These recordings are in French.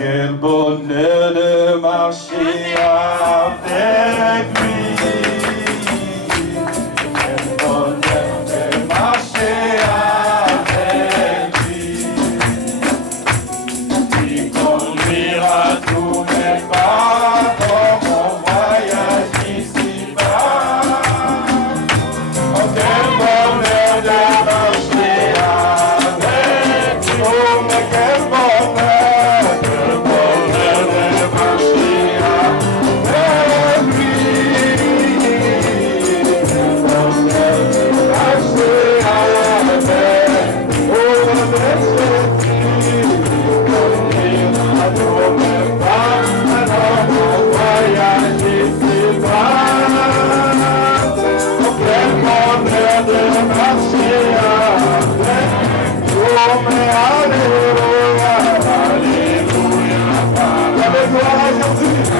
Quel bonheur de marcher avec lui. Quel bonheur de marcher avec lui. Il conduira tous mes pas dans mon voyage ici-bas. Oh, quel bonheur de marcher avec lui. Oh, mais quel bonheur de marcher avec lui. Quel bonheur de marcher avec lui. Oh, avec Jésus, conduira tous mes pas dans mon voyage ici-bas. Oh, quel bonheur de marcher avec lui. Oh, mais alléluia, alléluia, la gloire à Jésus.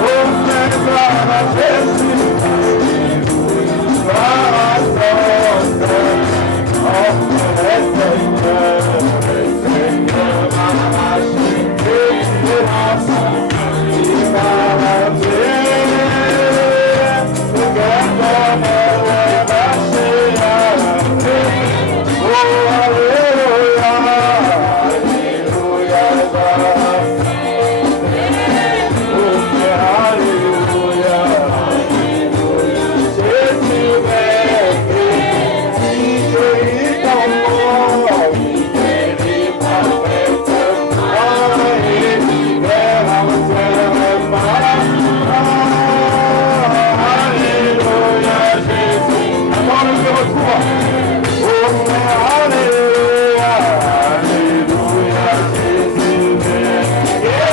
Oh, mais gloire à Jésus, gloire à son Seigneur. Oh, le Seigneur m'a racheté, et à son il m'a ramené. Quel bonheur de marcher avec. Oh, alléluia, alléluia, oh, mais alléluia, alléluia. Jésus m'aime, il guérit ton corps, il guérit parfaitement, il libère entièrement. Alléluia, Jésus, attends le numéro 3. Oh, mais alléluia, alléluia, Jésus m'aime, guérit.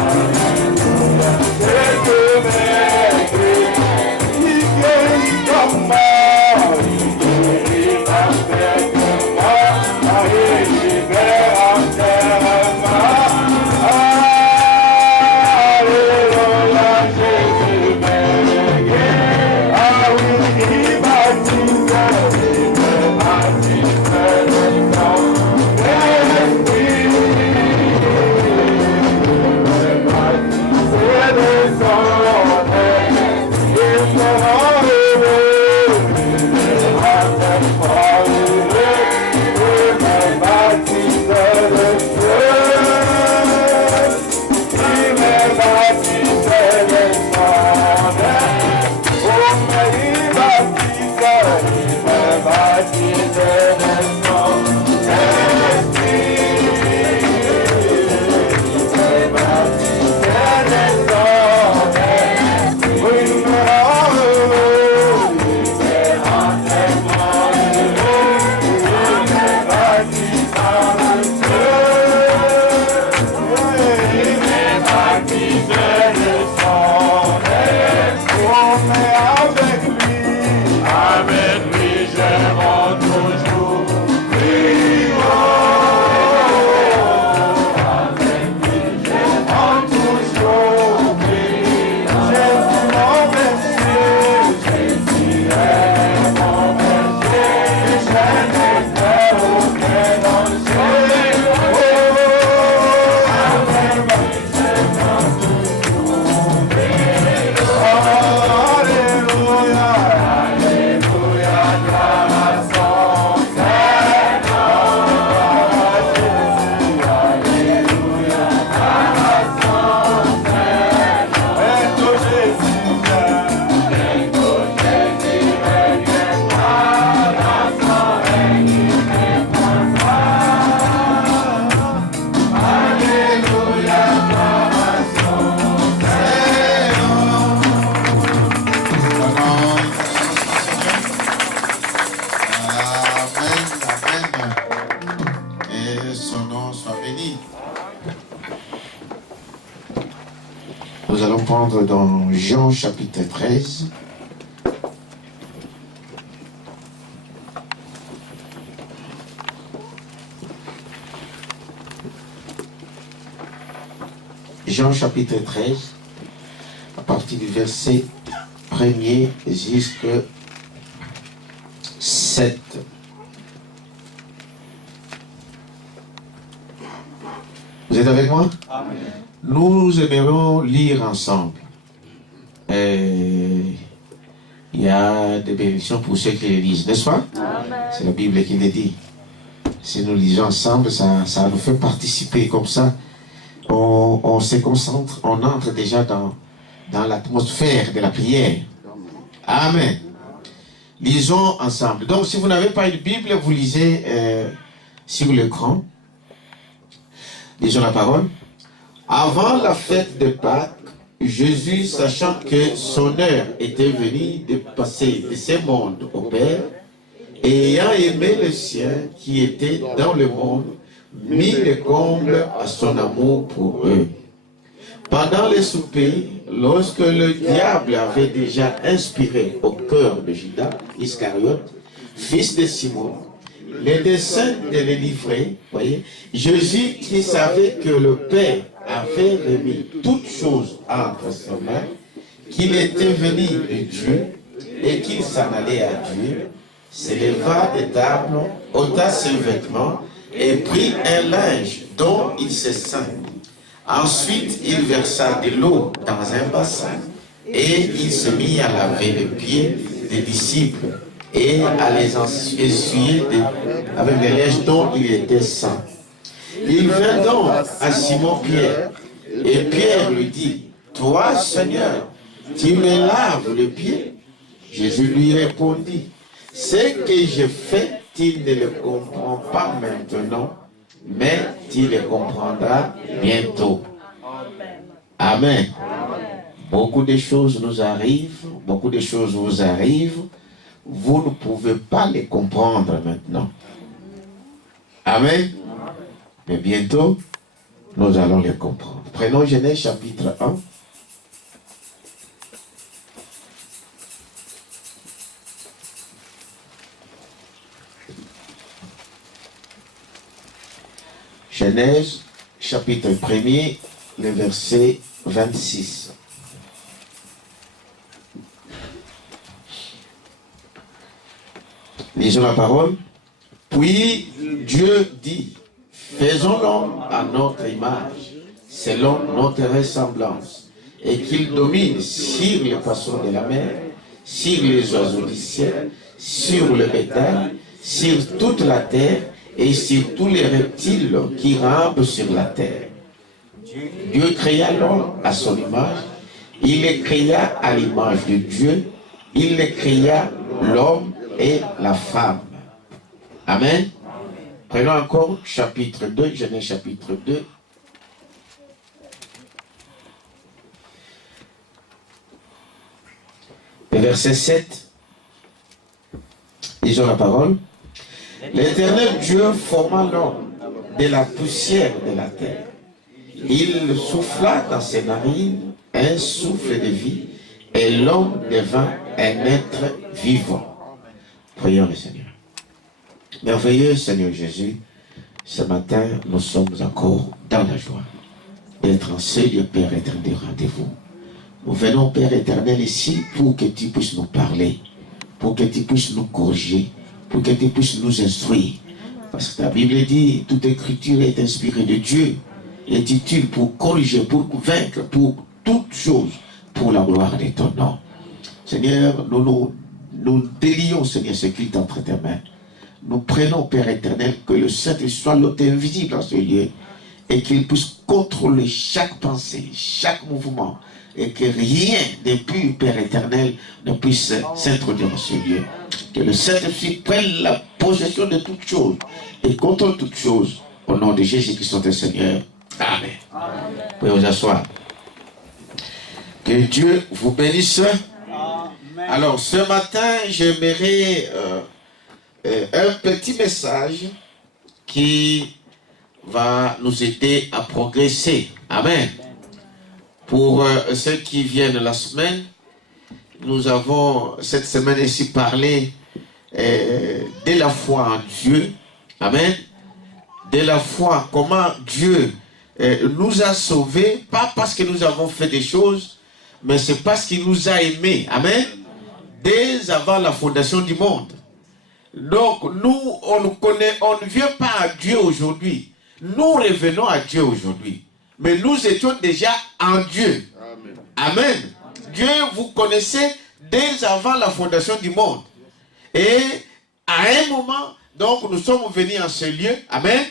Alléluia, Jésus m'aime, il guérit comme mort, il guérit parfaitement, il libère entièrement. Alléluia, Jésus m'aime, ah oui, il baptise le sang de l'Esprit. Il baptise le sang de l'Esprit. Il sera heureux, il sera tellement heureux. Il me baptise le feu. Il me baptise le sang de l'Esprit. Oh, mais il baptise le sang de l'Esprit. Il me baptise le sang de l'Esprit. Oui, il me rend heureux, il me rend tellement heureux. Il me baptise dans le feu. Oui, il me baptise le sang de l'Esprit. Oh, mais avec lui je rends toujours vivant. Avec lui je rends toujours vivant. Jésus mon berger, Jésus est mon berger, je n'ai peur aucun danger. Oh, avec lui je rends toujours vivant. Alléluia, alléluia, gloire à son Seigneur. Jésus, alléluia, gloire à son Seigneur. Et tout Jésus vient, gloire à son règne, alléluia, gloire à son Amen, amen. Et son nom soit béni. Nous allons prendre dans Jean chapitre 13. Jean chapitre 13, à partir du verset 1er jusqu'à 7. Vous êtes avec moi? Nous aimerions lire ensemble. Il y a des bénédictions pour ceux qui les lisent, n'est-ce pas? C'est la Bible qui le dit. Si nous lisons ensemble, ça nous fait participer comme ça. On se concentre, on entre déjà dans l'atmosphère de la prière. Amen. Lisons ensemble. Donc, si vous n'avez pas une Bible, vous lisez sur l'écran. Lisons la parole. Avant la fête de Pâques, Jésus, sachant que son heure était venue de passer de ce monde au Père, et ayant aimé les siens qui étaient dans le monde, mit le comble à son amour pour eux. Pendant le souper, lorsque le diable avait déjà inspiré au cœur de Judas Iscariote, fils de Simon, le dessein de le livrer, voyez, Jésus qui savait que le Père avait remis toutes choses entre ses mains, qu'il était venu de Dieu et qu'il s'en allait à Dieu, se leva de table, ôta ses vêtements et prit un linge dont il se ceint. Ensuite, il versa de l'eau dans un bassin et il se mit à laver les pieds des disciples et à les essuyer avec les linges dont il était saint. Il vint donc à Simon-Pierre et Pierre lui dit, « Toi, Seigneur, tu me laves les pieds ?» Jésus lui répondit, « Ce que je fais, tu ne le comprends pas maintenant, mais tu le comprendras bientôt. » Amen. Beaucoup de choses nous arrivent, beaucoup de choses vous arrivent, vous ne pouvez pas les comprendre maintenant. Amen. Mais bientôt, nous allons les comprendre. Prenons Genèse chapitre 1. Genèse chapitre 1er, le verset 26. Lisons la parole. Puis Dieu dit, faisons l'homme à notre image, selon notre ressemblance, et qu'il domine sur les poissons de la mer, sur les oiseaux du ciel, sur le bétail, sur toute la terre, et sur tous les reptiles qui rampent sur la terre. Dieu créa l'homme à son image, il les créa à l'image de Dieu, il les créa l'homme et la femme. Amen. Prenons encore chapitre 2, Genèse chapitre 2. Le verset 7. Lisons la parole. L'Éternel Dieu forma l'homme de la poussière de la terre. Il souffla dans ses narines un souffle de vie et l'homme devint un être vivant. Prions le Seigneur. Merveilleux Seigneur Jésus, ce matin, nous sommes encore dans la joie d'être en ce lieu, Père éternel, de rendez-vous. Nous venons, Père éternel, ici pour que tu puisses nous parler, pour que tu puisses nous corriger, pour que tu puisses nous instruire. Parce que ta Bible dit, toute écriture est inspirée de Dieu, est utile pour corriger, pour convaincre, pour toutes choses, pour la gloire de ton nom. Seigneur, nous délions, Seigneur, ce culte entre tes mains. Nous prenons, Père éternel, que le Saint-Esprit soit l'hôte invisible dans ce lieu et qu'il puisse contrôler chaque pensée, chaque mouvement et que rien depuis, Père éternel, ne puisse s'introduire dans ce lieu. Que le Saint-Esprit prenne la possession de toutes choses et contrôle toutes choses au nom de Jésus-Christ notre Seigneur. Amen. Vous pouvez vous asseoir. Que Dieu vous bénisse. Alors, ce matin, j'aimerais un petit message qui va nous aider à progresser. Amen. Pour ceux qui viennent la semaine, nous avons cette semaine ici parlé de la foi en Dieu. Amen. De la foi, comment Dieu nous a sauvés, pas parce que nous avons fait des choses, mais c'est parce qu'il nous a aimés. Amen. Dès avant la fondation du monde. Donc, nous, on ne vient pas à Dieu aujourd'hui nous revenons à Dieu aujourd'hui. Mais nous étions déjà en Dieu. Amen. Dieu, vous connaissez dès avant la fondation du monde. Et à un moment, donc nous sommes venus en ce lieu, amen,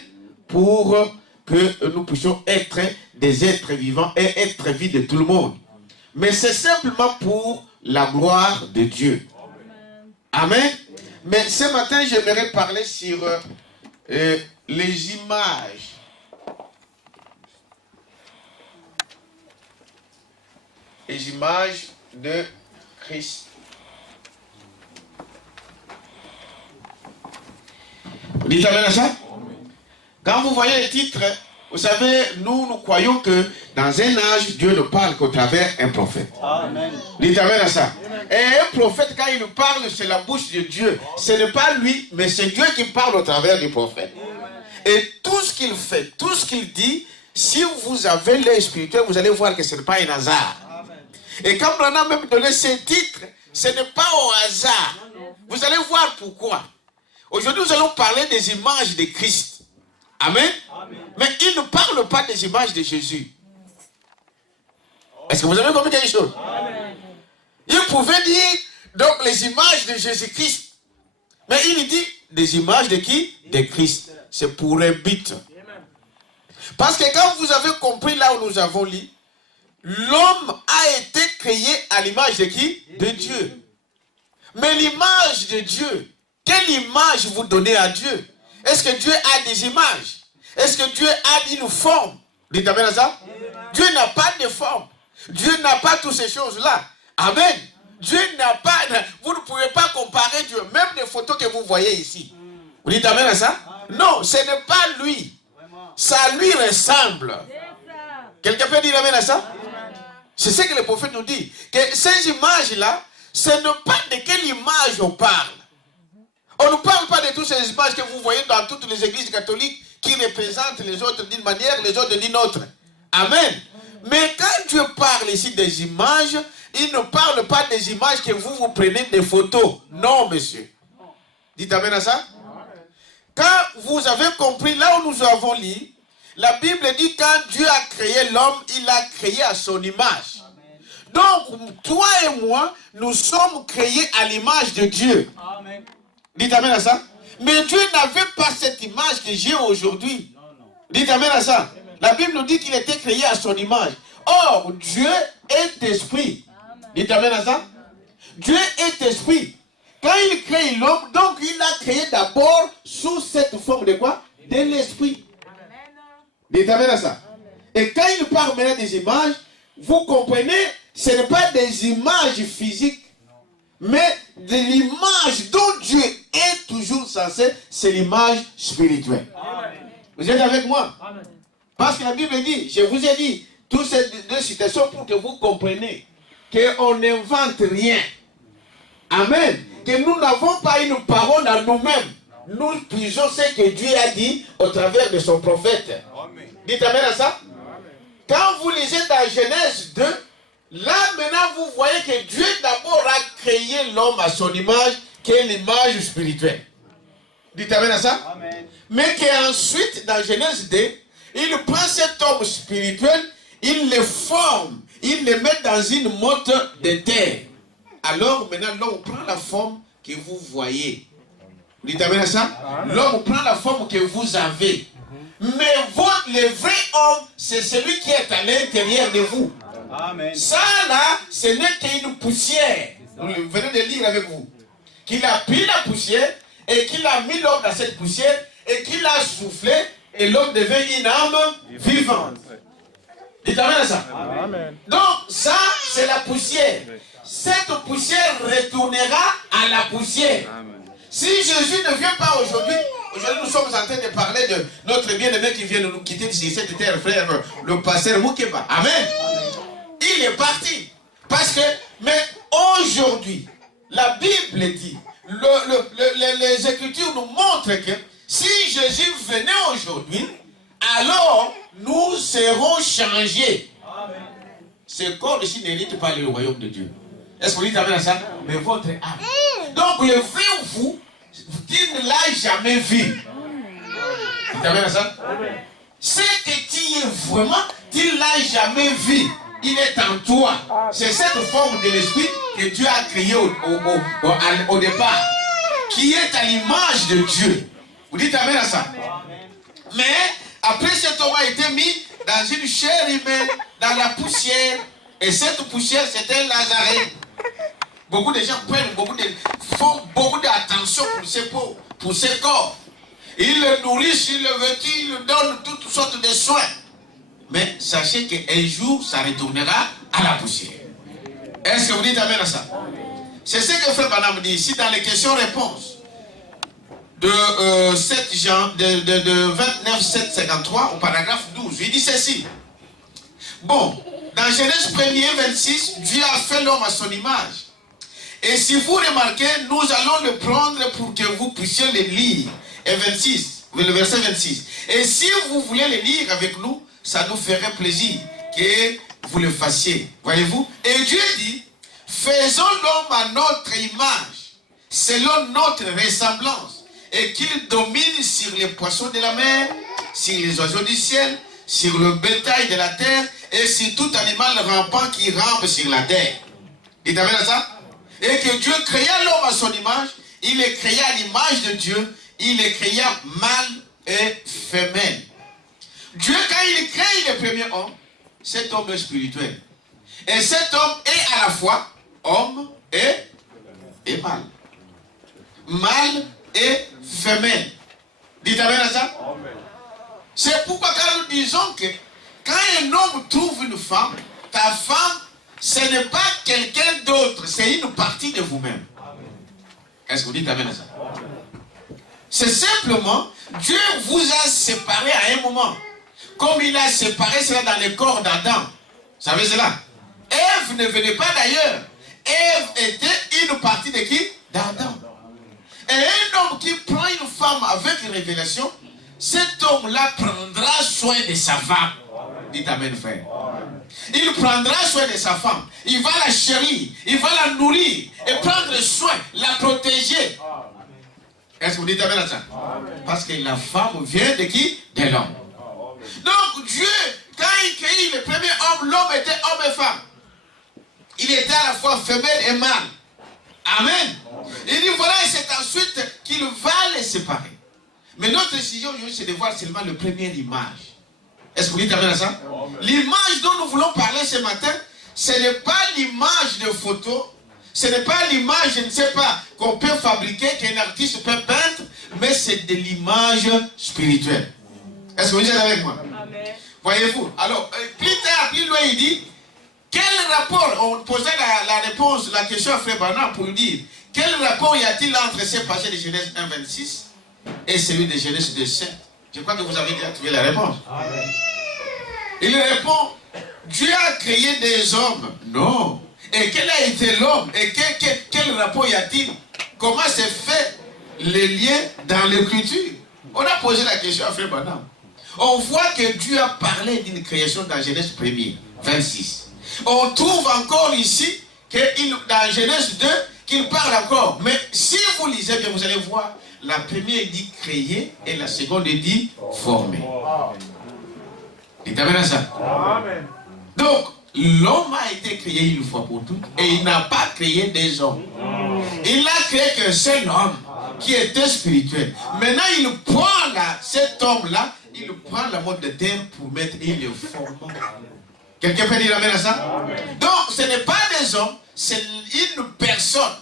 pour que nous puissions être des êtres vivants et être vie de tout le monde. Mais c'est simplement pour la gloire de Dieu. Amen. Mais ce matin, j'aimerais parler sur les images. Les images de Christ. Vous dites amen à ça? Quand vous voyez le titre, vous savez, nous croyons que dans un âge, Dieu ne parle qu'au travers un prophète. Amen. Dites amen à ça. Amen. Et un prophète, quand il nous parle, c'est la bouche de Dieu. Ce n'est pas lui, mais c'est Dieu qui parle au travers du prophète. Amen. Et tout ce qu'il fait, tout ce qu'il dit, si vous avez l'œil spirituel, vous allez voir que ce n'est pas un hasard. Amen. Et quand on a même donné ce titre, ce n'est pas au hasard. Vous allez voir pourquoi. Aujourd'hui, nous allons parler des images de Christ. Amen. Amen. Mais il ne parle pas des images de Jésus. Est-ce que vous avez compris quelque chose? Amen. Il pouvait dire donc les images de Jésus-Christ. Mais il dit des images de qui? De Christ. C'est pour un but. Parce que quand vous avez compris là où nous avons lu, l'homme a été créé à l'image de qui? De Dieu. Mais l'image de Dieu, quelle image vous donnez à Dieu? Est-ce que Dieu a des images? Est-ce que Dieu a une forme? Dites amen à ça? Dieu n'a pas de forme. Dieu n'a pas toutes ces choses-là. Amen. Dieu n'a pas... Vous ne pouvez pas comparer Dieu. Même les photos que vous voyez ici. Vous dites amen à ça? Non, ce n'est pas lui. Ça lui ressemble. Quelqu'un peut dire amen à ça? C'est ce que le prophète nous dit. Que ces images-là, ce n'est pas de quelle image on parle. On ne parle pas de toutes ces images que vous voyez dans toutes les églises catholiques qui représentent les autres d'une manière, les autres d'une autre. Amen. Mais quand Dieu parle ici des images, il ne parle pas des images que vous prenez des photos. Non, monsieur. Dites amen à ça. Quand vous avez compris, là où nous avons lu, la Bible dit quand Dieu a créé l'homme, il l'a créé à son image. Donc, toi et moi, nous sommes créés à l'image de Dieu. Amen. Dites amen à ça. Mais Dieu n'avait pas cette image que j'ai aujourd'hui. Dites amen à ça. La Bible nous dit qu'il était créé à son image. Or, Dieu est esprit. Dites amen à ça. Dieu est esprit. Quand il crée l'homme, donc il l'a créé d'abord sous cette forme de quoi? De l'esprit. Dites amen à ça. Et quand il parle maintenant des images, vous comprenez, ce n'est pas des images physiques, mais de l'image dont Dieu est toujours censé, c'est l'image spirituelle. Amen. Vous êtes avec moi? Amen. Parce que la Bible dit, je vous ai dit, toutes ces deux citations pour que vous compreniez qu'on n'invente rien. Amen. Que nous n'avons pas une parole à nous-mêmes. Nous puisons ce que Dieu a dit au travers de son prophète. Amen. Dites amen à ça. Amen. Quand vous lisez dans Genèse 2, là, maintenant, vous voyez que Dieu d'abord a créé l'homme à son image, qui est l'image spirituelle. Dites amen à ça. Amen. Mais qu'ensuite, dans Genèse 2, il prend cet homme spirituel, il le forme, il le met dans une motte de terre. Alors, maintenant, l'homme prend la forme que vous voyez. Dites amen à ça. L'homme prend la forme que vous avez. Mais le vrai homme, c'est celui qui est à l'intérieur de vous. Amen. Ça là, ce n'est qu'une poussière. Nous venons de lire avec vous. Qu'il a pris la poussière et qu'il a mis l'homme dans cette poussière et qu'il a soufflé et l'homme devient une âme vivante. Dites amen à ça. Amen. Donc ça, c'est la poussière. Cette poussière retournera à la poussière. Amen. Si Jésus ne vient pas aujourd'hui, nous sommes en train de parler de notre bien-aimé qui vient de nous quitter sur cette terre, frère, le pasteur Moukeba. Amen. Amen. Il est parti. Parce que, mais aujourd'hui, la Bible dit, les Écritures nous montrent que si Jésus venait aujourd'hui, alors nous serons changés. Amen. Ce corps ici n'hérite pas le royaume de Dieu. Est-ce que vous dites amen à ça? Mais votre âme. Donc le vrai vous, tu ne l'as jamais vu. Dites amen à ça? Ce que tu es vraiment, tu ne l'as jamais vu. Il est en toi. C'est cette forme de l'esprit que Dieu a créé au départ, qui est à l'image de Dieu. Vous dites amen à ça? Mais après, cet homme a été mis dans une chair humaine, dans la poussière. Et cette poussière, c'était Lazare. Beaucoup de gens font beaucoup d'attention pour ses peaux, pour ses corps. Ils le nourrissent, ils le vêtissent, ils lui donnent toutes sortes de soins. Mais sachez qu'un jour, ça retournera à la poussière. Est-ce que vous dites amen à ça? C'est ce que Frère Branham dit ici dans les questions-réponses de 29, 7, 53 au paragraphe 12. Il dit ceci. Bon, dans Genèse 1er, 26, Dieu a fait l'homme à son image. Et si vous remarquez, nous allons le prendre pour que vous puissiez le lire. Et 26, le verset 26. Et si vous voulez le lire avec nous, ça nous ferait plaisir que vous le fassiez. Voyez-vous? Et Dieu dit, faisons l'homme à notre image, selon notre ressemblance, et qu'il domine sur les poissons de la mer, sur les oiseaux du ciel, sur le bétail de la terre, et sur tout animal rampant qui rampe sur la terre. Dites amen à ça? Et que Dieu créa l'homme à son image, il le créa à l'image de Dieu, il le créa mâle et femelle. Dieu, quand il crée le premier homme, cet homme est spirituel. Et cet homme est à la fois homme et mâle. Mâle et femelle. Dites amen à ça? C'est pourquoi quand nous disons que quand un homme trouve une femme, ta femme, ce n'est pas quelqu'un d'autre, c'est une partie de vous-même. Est-ce que vous dites amen à ça? C'est simplement, Dieu vous a séparés à un moment. Comme il a séparé cela dans le corps d'Adam. Vous savez cela? Ève ne venait pas d'ailleurs. Ève était une partie de qui? D'Adam. Et un homme qui prend une femme avec une révélation, cet homme-là prendra soin de sa femme. Dites amen, frère. Il prendra soin de sa femme. Il va la chérir. Il va la nourrir. Et prendre soin, la protéger. Est-ce que vous dites amen à ça? Parce que la femme vient de qui? De l'homme. Donc Dieu, quand il crée le premier homme, l'homme était homme et femme. Il était à la fois femelle et mâle. Amen. Il dit voilà, et c'est ensuite qu'il va les séparer. Mais notre décision aujourd'hui, c'est de voir seulement la première image. Est-ce que vous dites amen à ça? L'image dont nous voulons parler ce matin, ce n'est pas l'image de photo, ce n'est pas l'image, je ne sais pas, qu'on peut fabriquer, qu'un artiste peut peindre, mais c'est de l'image spirituelle. Est-ce que vous êtes avec moi? Amen. Voyez-vous? Alors, plus tard, plus loin, il dit, quel rapport, on posait la réponse, la question à Frère Branham pour lui dire, quel rapport y a-t-il entre ces passés de Genèse 1, 26 et celui de Genèse 2, 7? Je crois que vous avez déjà trouvé la réponse. Amen. Il répond, Dieu a créé des hommes. Non. Et quel a été l'homme? Et quel rapport y a-t-il? Comment s'est fait le lien dans l'écriture? On a posé la question à Frère Branham. On voit que Dieu a parlé d'une création dans Genèse 1er, 26. On trouve encore ici, dans Genèse 2, qu'il parle encore. Mais si vous lisez bien, vous allez voir, la première dit créer et la seconde dit former. Dites amen à ça. Amen. Donc, l'homme a été créé une fois pour toutes et il n'a pas créé des hommes. Il n'a créé qu'un seul homme qui était spirituel. Maintenant, il prend cet homme-là, il prend la mode de terre pour mettre et le forme. Quelqu'un peut dire amen à ça? Amen. Donc, ce n'est pas des hommes, c'est une personne.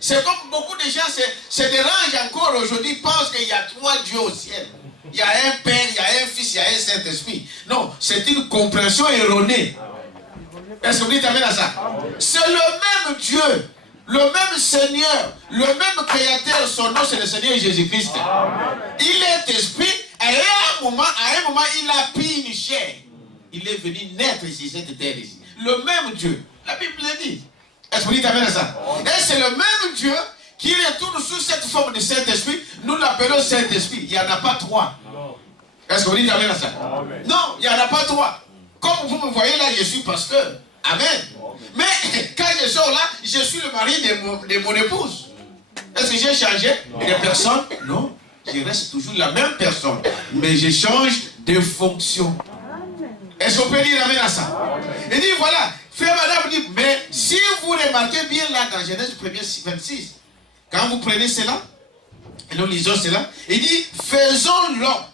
C'est comme beaucoup de gens se dérangent encore aujourd'hui, pensent qu'il y a 3 dieux au ciel. Il y a un Père, il y a un Fils, il y a un Saint-Esprit. Non, c'est une compréhension erronée. Est-ce que vous dites amen à ça? C'est le même Dieu, le même Seigneur, le même Créateur. Son nom, c'est le Seigneur Jésus-Christ. Il est esprit. Et à un moment, il a pris une chair. Il est venu naître ici, cette terre ici. Le même Dieu. La Bible le dit. Est-ce que vous dites amen à ça? Et c'est le même Dieu qui retourne sous cette forme de Saint-Esprit. Nous l'appelons Saint-Esprit. Il n'y en a pas 3. Est-ce que vous dites amen à ça? Amen. Non, il n'y en a pas 3. Comme vous me voyez là, je suis pasteur. Amen. Mais quand je sors là, je suis le mari de mon épouse. Est-ce que j'ai changé de personne? Non. Je reste toujours la même personne. Mais je change de fonction. Est-ce qu'on peut dire amen à ça? Il dit voilà, frère madame dit, mais si vous remarquez bien là dans Genèse 1er 26, quand vous prenez cela, et nous lisons cela, il dit faisons l'homme.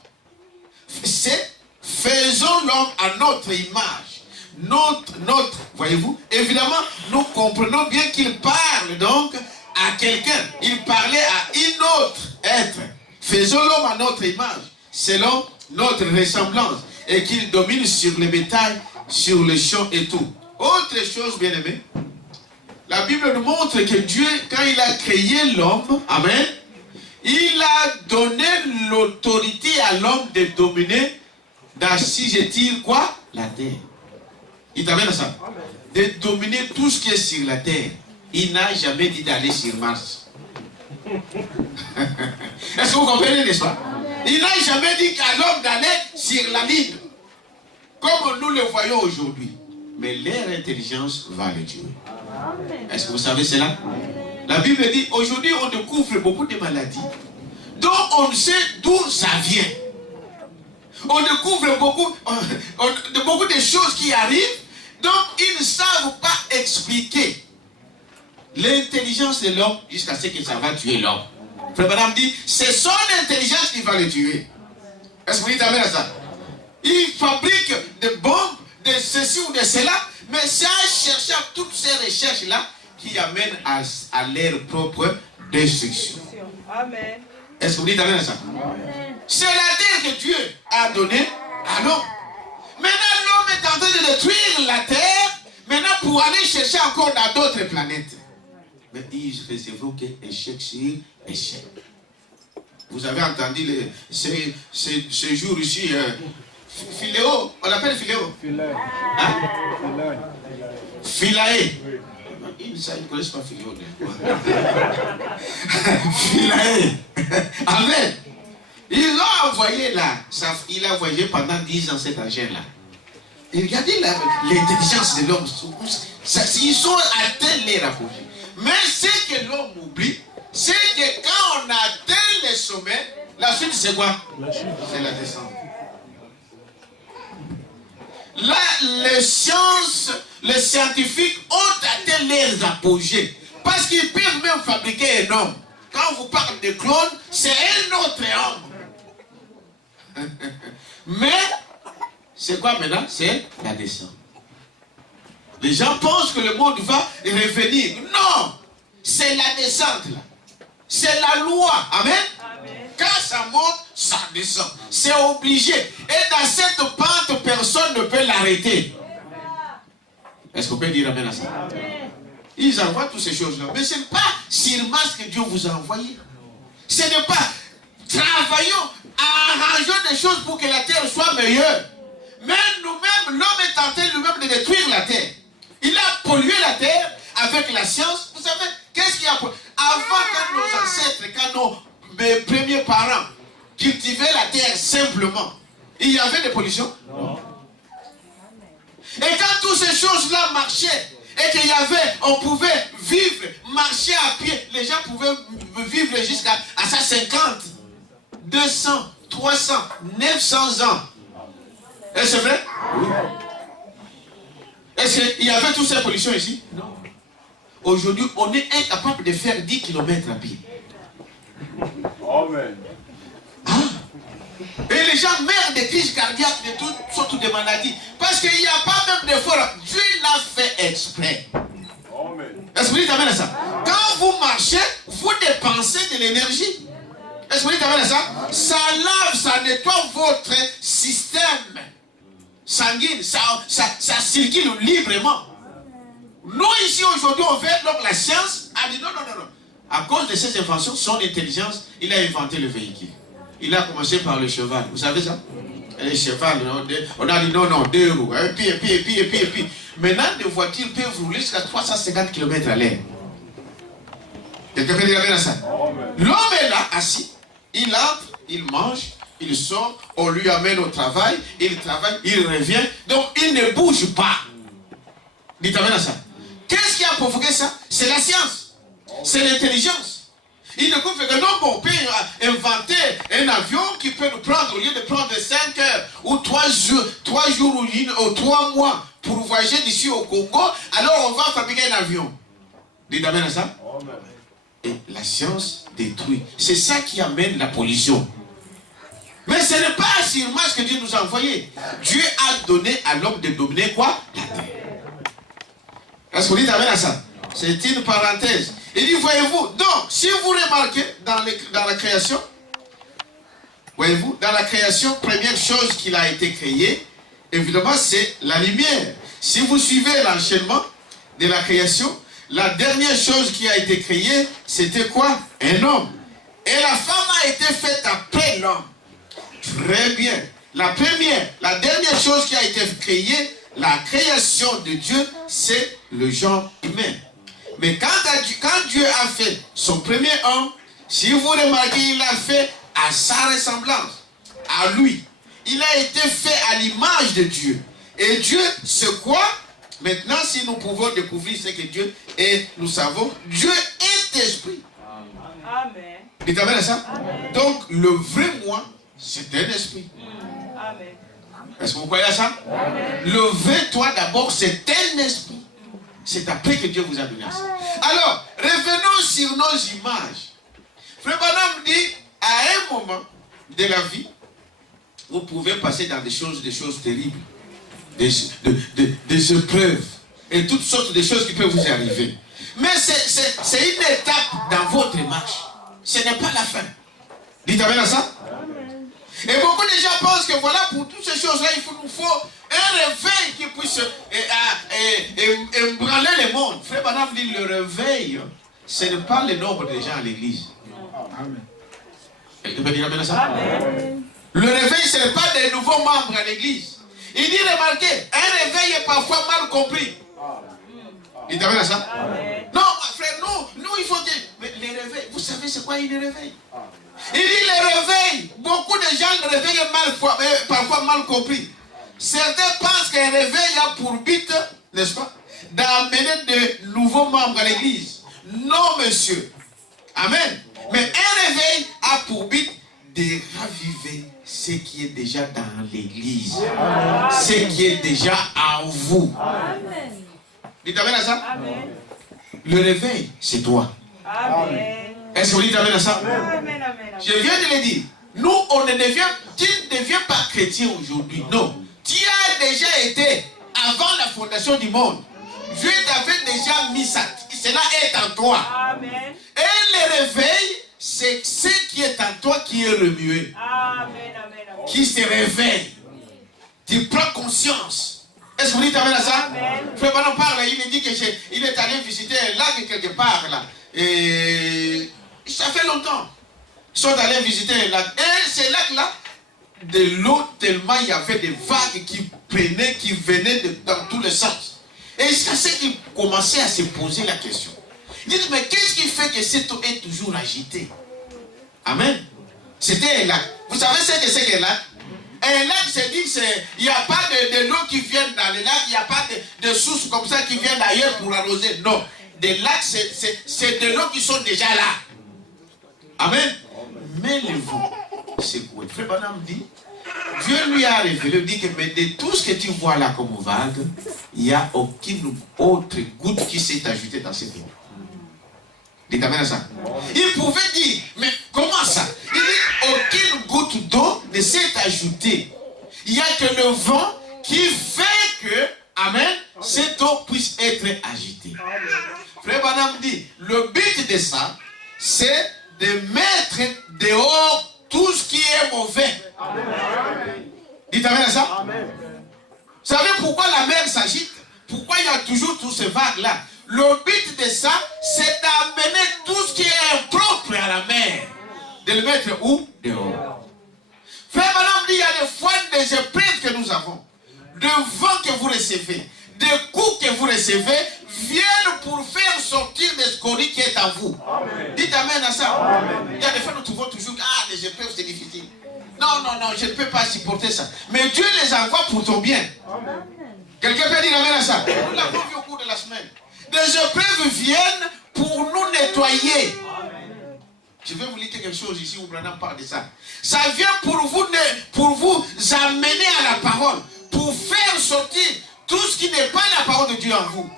Faisons l'homme à notre image. Notre, voyez-vous, évidemment, nous comprenons bien qu'il parle donc à quelqu'un. Il parlait à une autre être. Faisons l'homme à notre image, selon notre ressemblance, et qu'il domine sur le bétail, sur les champs et tout. Autre chose, bien aimé, la Bible nous montre que Dieu, quand il a créé l'homme, amen, il a donné l'autorité à l'homme de dominer, d'assujettir quoi? La terre. Il t'amène à ça. De dominer tout ce qui est sur la terre. Il n'a jamais dit d'aller sur Mars. Est-ce que vous comprenez, n'est-ce pas? Il n'a jamais dit qu'à l'homme d'aller sur la Lune. Comme nous le voyons aujourd'hui. Mais leur intelligence va le tuer. Est-ce que vous savez cela? La Bible dit, aujourd'hui on découvre beaucoup de maladies dont on ne sait d'où ça vient. On découvre beaucoup de choses qui arrivent, donc ils ne savent pas expliquer l'intelligence de l'homme jusqu'à ce que ça va tuer l'homme. Frère Madame dit, c'est son intelligence qui va le tuer. Est-ce que vous dites amen à ça? Il fabrique des bombes, de ceci ou de cela, mais c'est à chercher à toutes ces recherches-là qui amènent à leur propre destruction. Amen. Est-ce que vous dites amen à ça? C'est la terre que Dieu a donnée à l'homme. Maintenant, l'homme est en train de détruire la terre, maintenant pour aller chercher encore dans d'autres planètes. Mais ils réservent échec sur échec. Vous avez entendu ce jour ici, Philéo, on l'appelle Philéo. Hein? Philae. Ils ne connaissent pas Philéo. Philae. Amen. Ils l'ont envoyé là. Il a voyagé pendant 10 ans cet argent-là. Et regardez l'intelligence de l'homme. Ils sont atteints les apogées. Mais ce que l'homme oublie, c'est que quand on atteint les sommets, la suite c'est quoi? C'est la descente. Là, les sciences, les scientifiques ont atteint leurs apogées. Parce qu'ils peuvent même fabriquer un homme. Quand on vous parle de clone, c'est un autre homme. Mais, c'est quoi maintenant? C'est la descente. Les gens pensent que le monde va revenir. Non! C'est la descente là. C'est la loi. Amen? Quand ça monte, ça descend. C'est obligé. Et dans cette pente, personne ne peut l'arrêter. Est-ce qu'on peut dire amen à ça? Amen. Ils envoient toutes ces choses-là. Mais ce n'est pas sur Mars que Dieu vous a envoyé. Ce n'est pas travaillons, arrangeons des choses pour que la terre soit meilleure. Mais nous-mêmes, l'homme est en train lui-même de détruire la terre. Il a pollué la terre avec la science. Vous savez, qu'est-ce qu'il y a pollué? Avant, quand nos ancêtres, quand mes premiers parents cultivaient la terre simplement, il y avait des pollutions? Non. Et quand toutes ces choses-là marchaient, et qu'il y avait, on pouvait vivre, marcher à pied, les gens pouvaient vivre jusqu'à 150, 200, 300, 900 ans. Est-ce vrai? Oui. Est-ce qu'il y avait toutes ces pollutions ici? Non. Aujourd'hui, on est incapable de faire 10 km à pied. Amen. Ah. Et les gens meurent de crises cardiaques, de toutes sortes de maladies. Parce qu'il n'y a pas même d'effort. Dieu l'a fait exprès. Amen. Est-ce que vous dites amen à ça? Quand vous marchez, vous dépensez de l'énergie. Est-ce que vous dites amen à ça? Ça lave, ça nettoie votre système sanguine. Ça circule librement. Nous ici aujourd'hui, on fait donc la science a dit non. À cause de ces inventions, son intelligence, il a inventé le véhicule. Il a commencé par le cheval. Vous savez ça? Le cheval, on a dit non, 2 roues. Et puis. Maintenant, les voitures peuvent rouler jusqu'à 350 km à l'heure. Quelqu'un peut dire à ça? L'homme est là, assis. Il entre, il mange, il sort, on lui amène au travail, il travaille, il revient. Donc, il ne bouge pas. Dites amen à ça. Qu'est-ce qui a provoqué ça? C'est la science. C'est l'intelligence. Il découvre que non, on peut inventer un avion qui peut nous prendre, au lieu de prendre 5 heures 3 jours ou 3 mois pour voyager d'ici au Congo, alors on va fabriquer un avion. Dites amen à ça. Et la science détruit. C'est ça qui amène la pollution. Mais ce n'est pas sûrement ce que Dieu nous a envoyé. Dieu a donné à l'homme de dominer quoi? La terre. Est-ce que vous dites amen à ça? C'est une parenthèse. Il dit, voyez-vous, donc, si vous remarquez dans la création, voyez-vous, dans la création, première chose qu'il a été créée, évidemment, c'est la lumière. Si vous suivez l'enchaînement de la création, la dernière chose qui a été créée, c'était quoi? Un homme. Et la femme a été faite après l'homme. Très bien. La dernière chose qui a été créée, la création de Dieu, c'est le genre humain. Mais quand Dieu a fait son premier homme, si vous remarquez, il l'a fait à sa ressemblance, à lui. Il a été fait à l'image de Dieu. Et Dieu, c'est quoi? Maintenant, si nous pouvons découvrir ce que Dieu est, nous savons, Dieu est esprit. Amen. Dites amen à ça? Amen. Donc, le vrai moi, c'est un esprit. Amen. Est-ce que vous croyez à ça? Amen. Le vrai toi, d'abord, c'est un esprit. C'est après que Dieu vous a donné ça. Alors, revenons sur nos images. Frère Branham dit, à un moment de la vie, vous pouvez passer dans des choses terribles, des épreuves, et toutes sortes de choses qui peuvent vous arriver. Mais c'est une étape dans votre marche. Ce n'est pas la fin. Dites amen à ça? Et beaucoup de gens pensent que voilà, pour toutes ces choses-là, il nous faut un réveil qui puisse ébranler le monde. Frère Branham dit, le réveil, ce n'est pas le nombre de gens à l'église. Amen. Tu peux dire amen à ça? Amen. Le réveil, ce n'est pas des nouveaux membres à l'église. Il dit, remarquez, un réveil est parfois mal compris. Dites amen à ça? Amen. Non, frère, nous, il faut dire, mais les réveils, vous savez c'est quoi un réveil? Il dit les réveils, beaucoup de gens le réveillent parfois mal compris. Certains pensent qu'un réveil a pour but, n'est-ce pas, d'amener de nouveaux membres à l'église. Non, monsieur. Amen. Mais un réveil a pour but de raviver ce qui est déjà dans l'église. Ce qui est déjà en vous. Amen. Dites amen à ça? Amen. Le réveil, c'est toi. Amen. Est-ce que vous dites amen à ça? Amen. Je viens de le dire. Nous, tu ne deviens pas chrétien aujourd'hui. Non. Tu as déjà été avant la fondation du monde. Dieu t'avait déjà mis ça. Cela est en toi. Amen. Et le réveil, c'est ce qui est en toi qui est remué. Amen. Qui se réveille. Tu prends conscience. Est-ce que vous dites amen à ça? Amen. Frère Branham parle, il dit qu'il est allé visiter un lac quelque part là. Et ça fait longtemps. Ils sont allés visiter un lac. Et ce lac-là, de l'eau, tellement il y avait des vagues qui prenaient, qui venaient dans tous les sens. Et c'est ce qui commençait à se poser la question. Il dit, mais qu'est-ce qui fait que cette eau est toujours agitée? Amen. C'était un lac. Vous savez ce que c'est qu'un lac? Un lac, c'est dit qu'il n'y a pas de l'eau qui vient dans le lac, il n'y a pas de sources comme ça qui viennent d'ailleurs pour arroser. Non. Des lacs, c'est de l'eau qui sont déjà là. Amen. Mais le vent, c'est quoi? Frère Branham dit, Dieu lui a révélé, dit que mais de tout ce que tu vois là comme vague, il n'y a aucune autre goutte qui s'est ajoutée dans cette eau. Dites amen à ça. Il pouvait dire, mais comment ça? Il dit, aucune goutte d'eau ne s'est ajoutée. Il n'y a que le vent qui fait que, amen, cette eau puisse être agitée. Frère Branham dit, le but de ça, c'est de mettre dehors tout ce qui est mauvais. Amen. Dites amen à ça. Amen. Vous savez pourquoi la mer s'agite? Pourquoi il y a toujours tous ces vagues-là? Le but de ça, c'est d'amener tout ce qui est impropre à la mer. De le mettre où? Dehors. Frère Branham dit, il y a des fois des épreuves que nous avons, de vents que vous recevez, des coups que vous recevez, viennent pour faire sortir des scories qui est en vous. Amen. Dites amen à ça. Amen. Il y a des fois nous trouvons toujours que les épreuves c'est difficile. Non, je ne peux pas supporter ça. Mais Dieu les envoie pour ton bien. Amen. Quelqu'un peut dire amen à ça? Nous l'avons vu au cours de la semaine. Des épreuves viennent pour nous nettoyer. Amen. Je vais vous lire quelque chose ici où Branham parle de ça. Ça vient pour vous amener à la parole. parole pour faire sortir tout ce qui n'est pas la parole de Dieu en vous.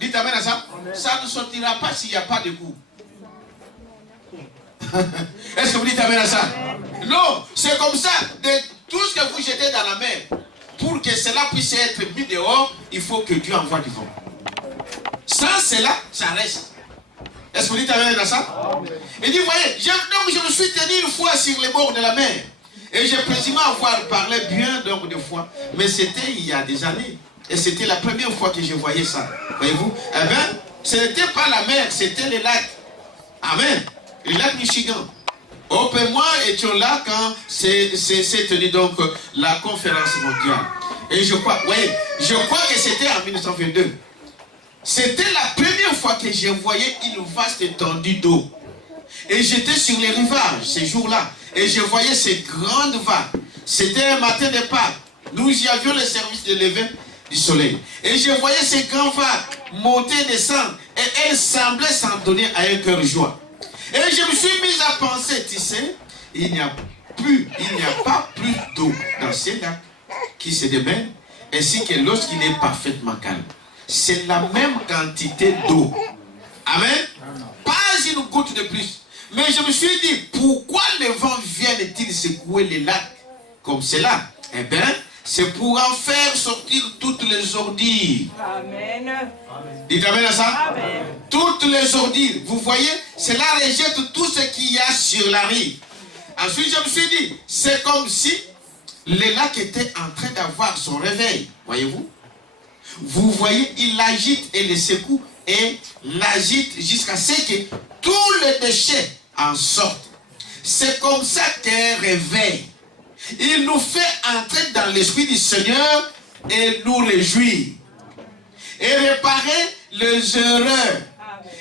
Dites amen à ça. Ça ne sortira pas s'il n'y a pas de goût. Est-ce que vous dites amen à ça? Non, c'est comme ça. De tout ce que vous jetez dans la mer, pour que cela puisse être mis dehors, il faut que Dieu envoie du vent. Sans cela, ça reste. Est-ce que vous dites amen à ça? Il dit, voyez, donc je me suis tenu une fois sur les bords de la mer. Et j'ai présumément avoir parlé bien donc de foi. Mais c'était il y a des années. Et c'était la première fois que je voyais ça. Voyez-vous? Eh bien, ce n'était pas la mer, c'était le lac. Amen. Le lac Michigan. Hope et moi étions là quand s'est tenue donc la conférence mondiale. Et je crois que c'était en 1922. C'était la première fois que je voyais une vaste étendue d'eau. Et j'étais sur les rivages ces jours-là. Et je voyais ces grandes vagues. C'était un matin de Pâques. Nous y avions le service de lever du soleil. Et je voyais ces grandes vagues monter, descendre. Et elles semblaient s'en donner à un cœur joie. Et je me suis mis à penser, tu sais, il n'y a pas plus d'eau dans ces lacs qui se démènent, ainsi que lorsqu'il est parfaitement calme. C'est la même quantité d'eau. Amen. Pas une goutte de plus. Mais je me suis dit, pourquoi le vent vient-il secouer les lacs comme cela? Eh bien, c'est pour en faire sortir toutes les ordures. Amen. Dites amen à ça? Amen. Toutes les ordures. Vous voyez, cela rejette tout ce qu'il y a sur la rive. Ensuite, je me suis dit, c'est comme si le lac était en train d'avoir son réveil. Voyez-vous? Vous voyez, il l'agite et le secoue et l'agite jusqu'à ce que tous les déchets en sortent. C'est comme ça qu'un réveil. Il nous fait entrer dans l'esprit du Seigneur et nous réjouir. Et réparer les erreurs.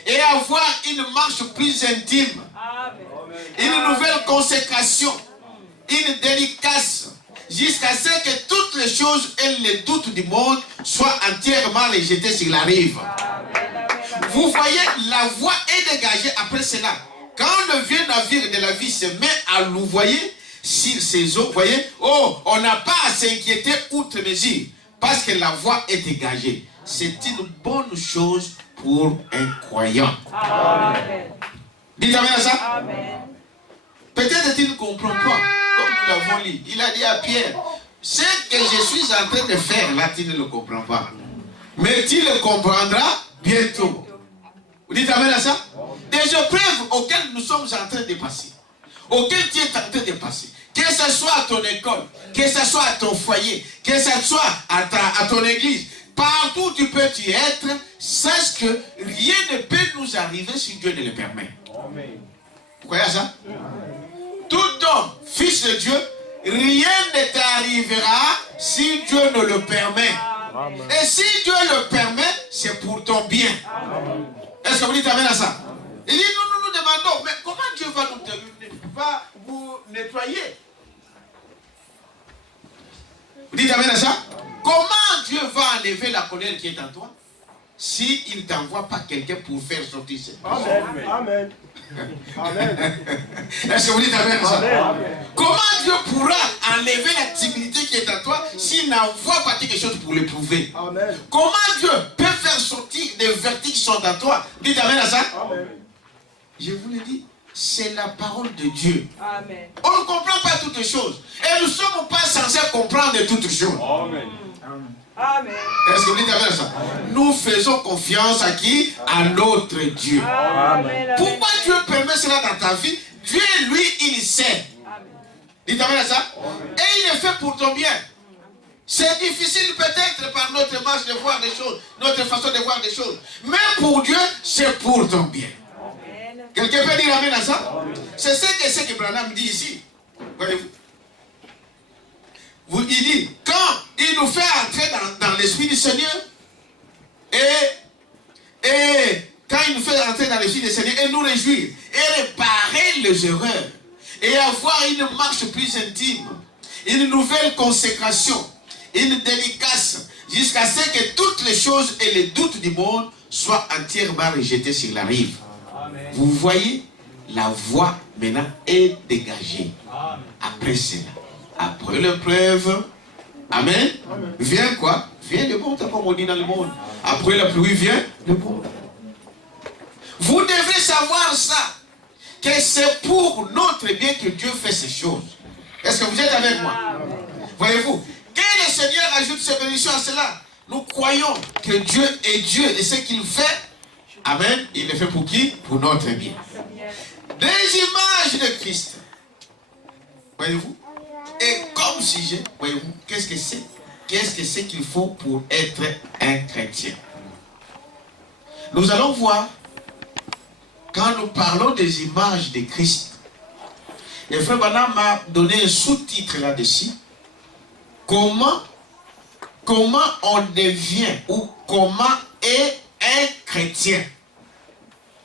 Et avoir une marche plus intime. Une nouvelle consécration. Une délicatesse. Jusqu'à ce que toutes les choses et les doutes du monde soient entièrement rejetés sur la rive. Vous voyez, la voie est dégagée après cela. Quand le vieux navire de la vie se met à louvoyer sur ces eaux, vous voyez, oh, on n'a pas à s'inquiéter outre mesure, parce que la voie est dégagée. C'est une bonne chose pour un croyant. Amen. Dites amen à ça. Amen. Peut-être qu'il ne comprend pas, comme nous l'avons lu. Il a dit à Pierre, ce que je suis en train de faire, là, tu ne le comprends pas. Mais tu le comprendras bientôt. Vous dites amen à ça? Des épreuves auxquelles nous sommes en train de passer, auxquelles tu es en train de passer, que ce soit à ton école, que ce soit à ton foyer, que ce soit à ton église, partout où tu peux y être, sache que rien ne peut nous arriver si Dieu ne le permet. Amen. Vous croyez à ça? Tout homme, fils de Dieu, rien ne t'arrivera si Dieu ne le permet. Amen. Et si Dieu le permet, c'est pour ton bien. Est-ce que vous dites amen à ça? Il dit, nous demandons, mais comment Dieu va vous nettoyer? Vous dites amen à ça? Comment Dieu va enlever la colère qui est en toi s'il ne t'envoie pas quelqu'un pour faire sortir cette Amen. Amen. Amen. Est-ce que vous dites amen à ça? Amen. Comment Dieu pourra enlever la timidité qui est en toi s'il n'envoie pas quelque chose pour l'éprouver? Amen. Comment Dieu peut faire sortir des vertiges qui sont en toi? Dites amen à ça? Amen. Je vous le dis, c'est la parole de Dieu. Amen. On ne comprend pas toutes choses. Et nous ne sommes pas censés comprendre toutes choses. Amen. Amen. Est-ce que vous dites amen à ça? Nous faisons confiance à qui? À notre Dieu. Amen. Pourquoi Dieu permet cela dans ta vie? Dieu, lui, il sait. Amen. Dites amen à ça? Et il est fait pour ton bien. C'est difficile peut-être par notre marche de voir des choses, notre façon de voir des choses. Mais pour Dieu, c'est pour ton bien. Amen. Quelqu'un peut dire amen à ça? C'est ce que Branham dit ici. Voyez-vous? Il dit, quand il nous fait entrer dans l'esprit du Seigneur, et quand il nous fait entrer dans l'esprit du Seigneur, et nous réjouir, et réparer les erreurs, et avoir une marche plus intime, une nouvelle consécration, une délicatesse, jusqu'à ce que toutes les choses et les doutes du monde soient entièrement rejetés sur la rive. Amen. Vous voyez, la voie maintenant est dégagée. Amen. Après cela, après l'épreuve, Amen. Vient quoi? Vient le bon temps, comme on dit dans le monde. Après la pluie vient le bon temps. Vous devez savoir ça. Que c'est pour notre bien que Dieu fait ces choses. Est-ce que vous êtes avec moi? Voyez-vous, quand le Seigneur ajoute ses bénédictions à cela, nous croyons que Dieu est Dieu et ce qu'il fait, amen, il le fait pour qui? Pour notre bien. Des images de Christ. Voyez-vous? Et comme sujet, voyez-vous, qu'est-ce que c'est? Qu'est-ce que c'est qu'il faut pour être un chrétien? Nous allons voir, quand nous parlons des images de Christ, le frère Branham m'a donné un sous-titre là-dessus. Comment on devient ou comment est un chrétien?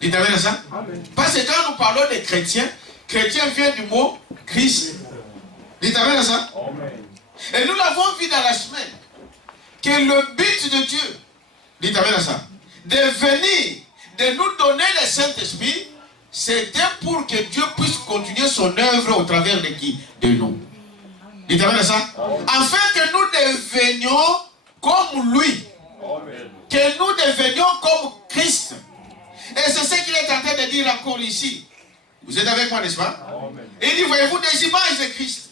Dites amen à ça? Amen. Parce que quand nous parlons de chrétien, chrétien vient du mot Christ. Dites amen à ça? Amen. Et nous l'avons vu dans la semaine que le but de Dieu, dites amen à ça, de venir, de nous donner le Saint-Esprit, c'était pour que Dieu puisse continuer son œuvre au travers de qui? De nous. Dites amen à ça? Afin que nous devenions comme lui. Que nous devenions comme Christ. Et c'est ce qu'il est en train de dire encore ici. Vous êtes avec moi, n'est-ce pas? Il dit, voyez-vous, des images de Christ.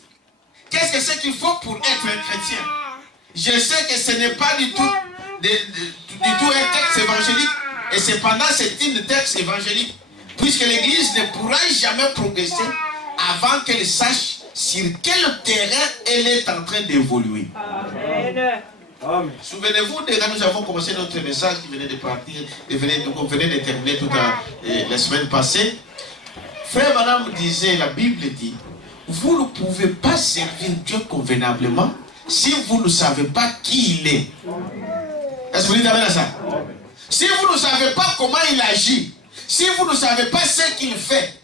Qu'est-ce que c'est qu'il faut pour être un chrétien? Je sais que ce n'est pas du tout un texte évangélique. Et cependant, c'est un texte évangélique. Puisque l'Église ne pourra jamais progresser avant qu'elle sache sur quel terrain elle est en train d'évoluer. Amen. Souvenez-vous, quand nous avons commencé notre message qui venait de partir, on venait de terminer toute la semaine passée. Frère Madame disait, la Bible dit, vous ne pouvez pas servir Dieu convenablement si vous ne savez pas qui il est. Est-ce que vous dites amen à ça? Si vous ne savez pas comment il agit, si vous ne savez pas ce qu'il fait,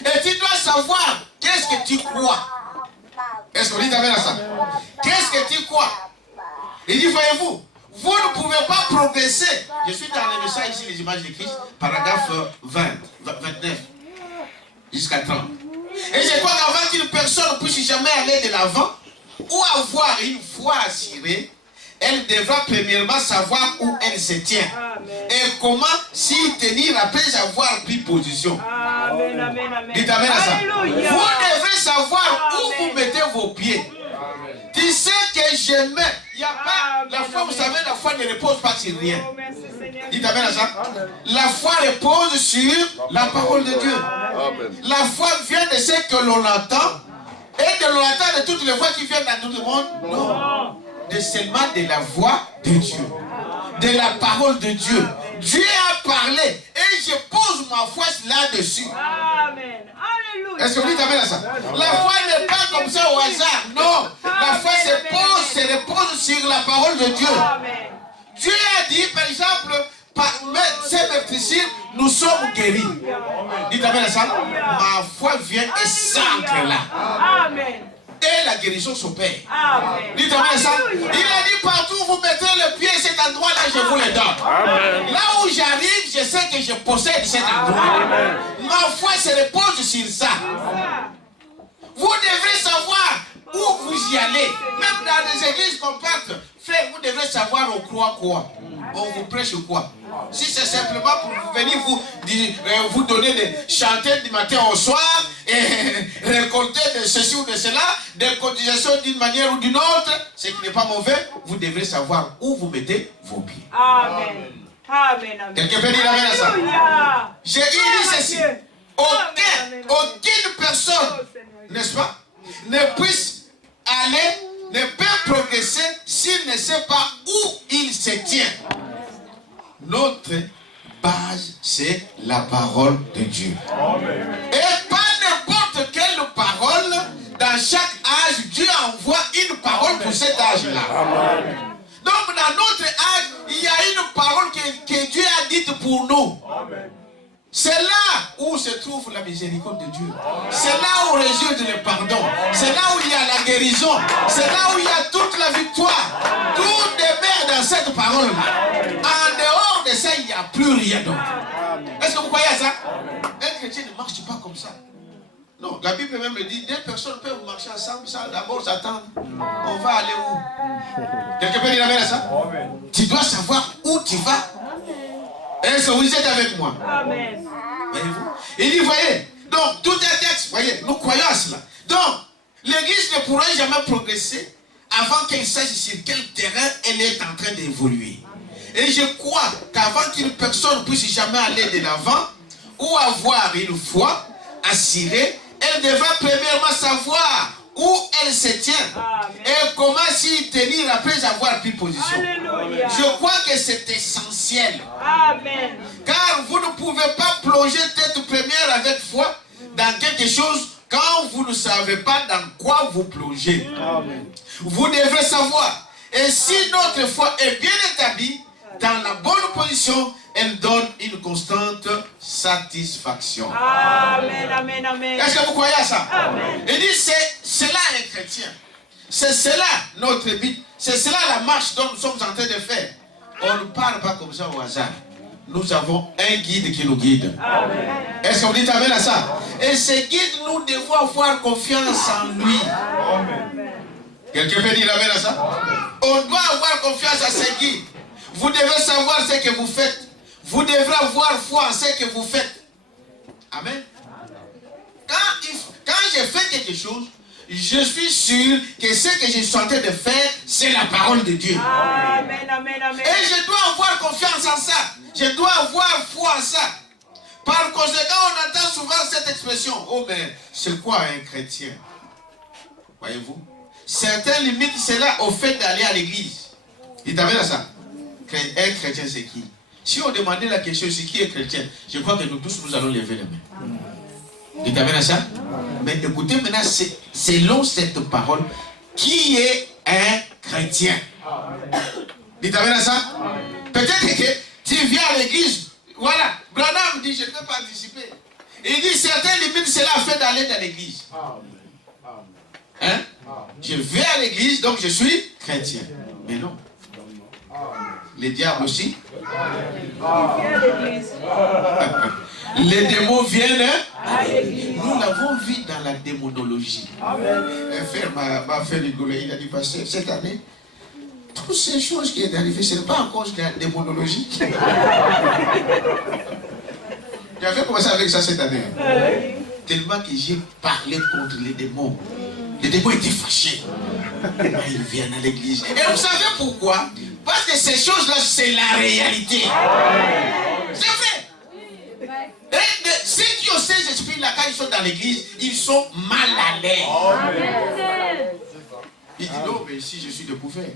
et tu dois savoir qu'est-ce que tu crois. Est-ce que vous dites amen à ça? Qu'est-ce que tu crois? Il dit, voyez-vous, vous ne pouvez pas progresser. Je suis dans le message ici, les images de Christ, paragraphe 29, jusqu'à 30. Et je crois qu'avant qu'une personne ne puisse jamais aller de l'avant, ou avoir une foi assurée, elle devra premièrement savoir où elle se tient. Amen. Et comment s'y tenir après avoir pris position. Amen, amen, amen. Dites amen à ça. Alléluia. Vous devrez savoir où vous mettez vos pieds. Amen. Tu sais que je mets. Il n'y a pas. La foi, vous savez, la foi ne repose pas sur rien. Dites amen à ça. Amen. La foi repose sur la parole de Dieu. Amen. La foi vient de ce que l'on entend. Et de l'on entend de toutes les voix qui viennent dans tout le monde. Non. De seulement de la voix de Dieu, de la parole de Dieu. Dieu a parlé et je pose ma foi là-dessus. Amen. Alléluia. Est-ce que vous dites amen à ça? La foi n'est pas comme ça au hasard. Non. La foi se repose sur la parole de Dieu. Amen. Dieu a dit, par exemple, par ces meurtrissures, nous sommes guéris. Dites amen à ça. Ma foi vient et s'ancre là. Amen. Et la guérison s'opère. Dites amen à ça. Il a dit partout où vous mettez le pied, cet endroit-là, je vous le donne. Amen. Là où j'arrive, je sais que je possède cet endroit. Amen. Ma foi se repose sur ça. Vous devrez savoir où vous y allez. Même dans des églises compactes, frère, vous devrez savoir on croit quoi. On vous prêche quoi. Si c'est simplement pour venir vous donner des chanter du matin au soir et récolter de ceci ou de cela, des cotisations d'une manière ou d'une autre, ce qui n'est pas mauvais, vous devrez savoir où vous mettez vos pieds. Amen. Amen. Amen. Quelqu'un peut dire amen à ça? J'ai dit ceci. Aucune personne, n'est-ce pas, ne puisse aller, ne peut progresser s'il ne sait pas où il se tient. Notre base, c'est la parole de Dieu. Amen. Et pas n'importe quelle parole. Dans chaque âge, Dieu envoie une parole pour cet âge-là. Donc dans notre âge, il y a une parole que Dieu a dite pour nous. Amen. C'est là où se trouve la miséricorde de Dieu. C'est là où réside le pardon. C'est là où il y a la guérison. C'est là où il y a toute la victoire. Tout demeure dans cette parole-là. En dehors de ça, il n'y a plus rien d'autre. Est-ce que vous croyez à ça? Un chrétien ne marche pas comme ça. Non, la Bible même me dit, deux personnes peuvent marcher ensemble sans d'abord s'attendre. On va aller où? Quelqu'un peut dire amen à ça? Tu dois savoir où tu vas. Est-ce que vous êtes avec moi? Amen. Voyez-vous? Il dit, voyez, donc tout est texte, voyez, nous croyons à cela. Donc, l'Église ne pourra jamais progresser avant qu'elle sache sur quel terrain elle est en train d'évoluer. Et je crois qu'avant qu'une personne puisse jamais aller de l'avant ou avoir une foi assurée, elle devra premièrement savoir où elle se tient. Amen. Et comment s'y tenir après avoir pris position. Alléluia. Je crois que c'est essentiel. Amen. Car vous ne pouvez pas plonger tête première avec foi dans quelque chose quand vous ne savez pas dans quoi vous plongez. Amen. Vous devrez savoir. Et si notre foi est bien établie, dans la bonne position, elle donne une constante satisfaction. Amen. Amen. Amen. Est-ce que vous croyez à ça? Amen. Il dit, c'est cela un chrétien. C'est cela notre but. C'est cela la marche dont nous sommes en train de faire. On ne parle pas comme ça au hasard. Nous avons un guide qui nous guide. Amen. Est-ce que vous dites amen à ça? Et ce guide, nous devons avoir confiance en lui. Amen. Quelqu'un peut dire amen à ça? On doit avoir confiance à ce guide. Vous devez savoir ce que vous faites. Vous devrez avoir foi en ce que vous faites. Amen. Quand je fais quelque chose, je suis sûr que ce que je suis en train de faire, c'est la parole de Dieu. Amen. Amen. Amen. Et je dois avoir confiance en ça. Je dois avoir foi en ça. Par conséquent, on entend souvent cette expression. Oh, mais c'est quoi un chrétien? Voyez-vous? Certains limitent cela au fait d'aller à l'église. Il t'avait là ça. Un chrétien, c'est qui? Si on demandait la question, c'est qui est chrétien? Je crois que nous tous, nous allons lever les mains. Il t'avait là ça? Mais écoutez maintenant, selon cette parole, qui est un chrétien? Il t'avait là ça? Peut-être que tu viens à l'église. Voilà. Branham dit, je ne peux pas participer. Il dit, certains limites cela a fait d'aller dans l'église. Hein? Je vais à l'église, donc je suis chrétien. Mais non. Les diables aussi. Viens à l'église. Les démons viennent. À l'église. Nous l'avons vu dans la démonologie. Un frère m'a fait rigoler. Il a dit, pasteur, cette année, toutes ces choses qui sont arrivées, ce n'est pas en cause de la démonologie. J'avais commencé avec ça cette année. Tellement que j'ai parlé contre les démons. Les démons étaient fâchés. Ils viennent à l'église. Et vous savez pourquoi? Parce que ces choses-là, c'est la réalité. C'est vrai. Et ceux qui ont ces esprits-là, quand ils sont dans l'église, ils sont mal à l'aise. Il dit non, mais si je suis de couvert.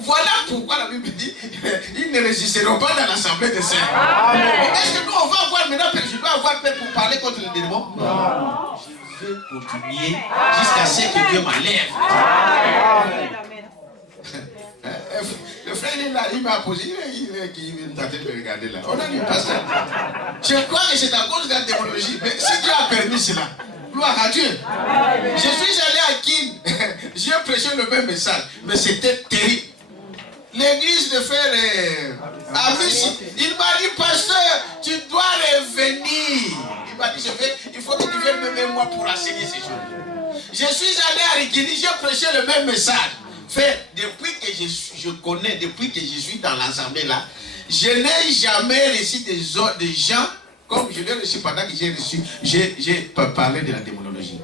Voilà pourquoi la Bible dit ils ne résisteront pas dans l'assemblée des saints. Est-ce que nous, on va avoir maintenant, je dois avoir peur pour parler contre les démons? Non. Je veux continuer jusqu'à ce que Dieu m'enlève. Amen. Amen. Le frère il est là, il m'a posé, il est en train de me regarder là. On a dit, pasteur, je crois que c'est à cause de la démonologie, mais si Dieu a permis cela, gloire à Dieu. Je suis allé à Kin, j'ai prêché le même message, mais c'était terrible. L'église de frère Amis, il m'a dit, pasteur, tu dois revenir. Il m'a dit, il faut que tu viennes me mettre moi pour enseigner ces choses. Je suis allé à Rikini, j'ai prêché le même message. Frère, depuis que je connais, depuis que je suis dans l'assemblée là, je n'ai jamais reçu des gens comme je l'ai reçu pendant que j'ai parlé de la démonologie.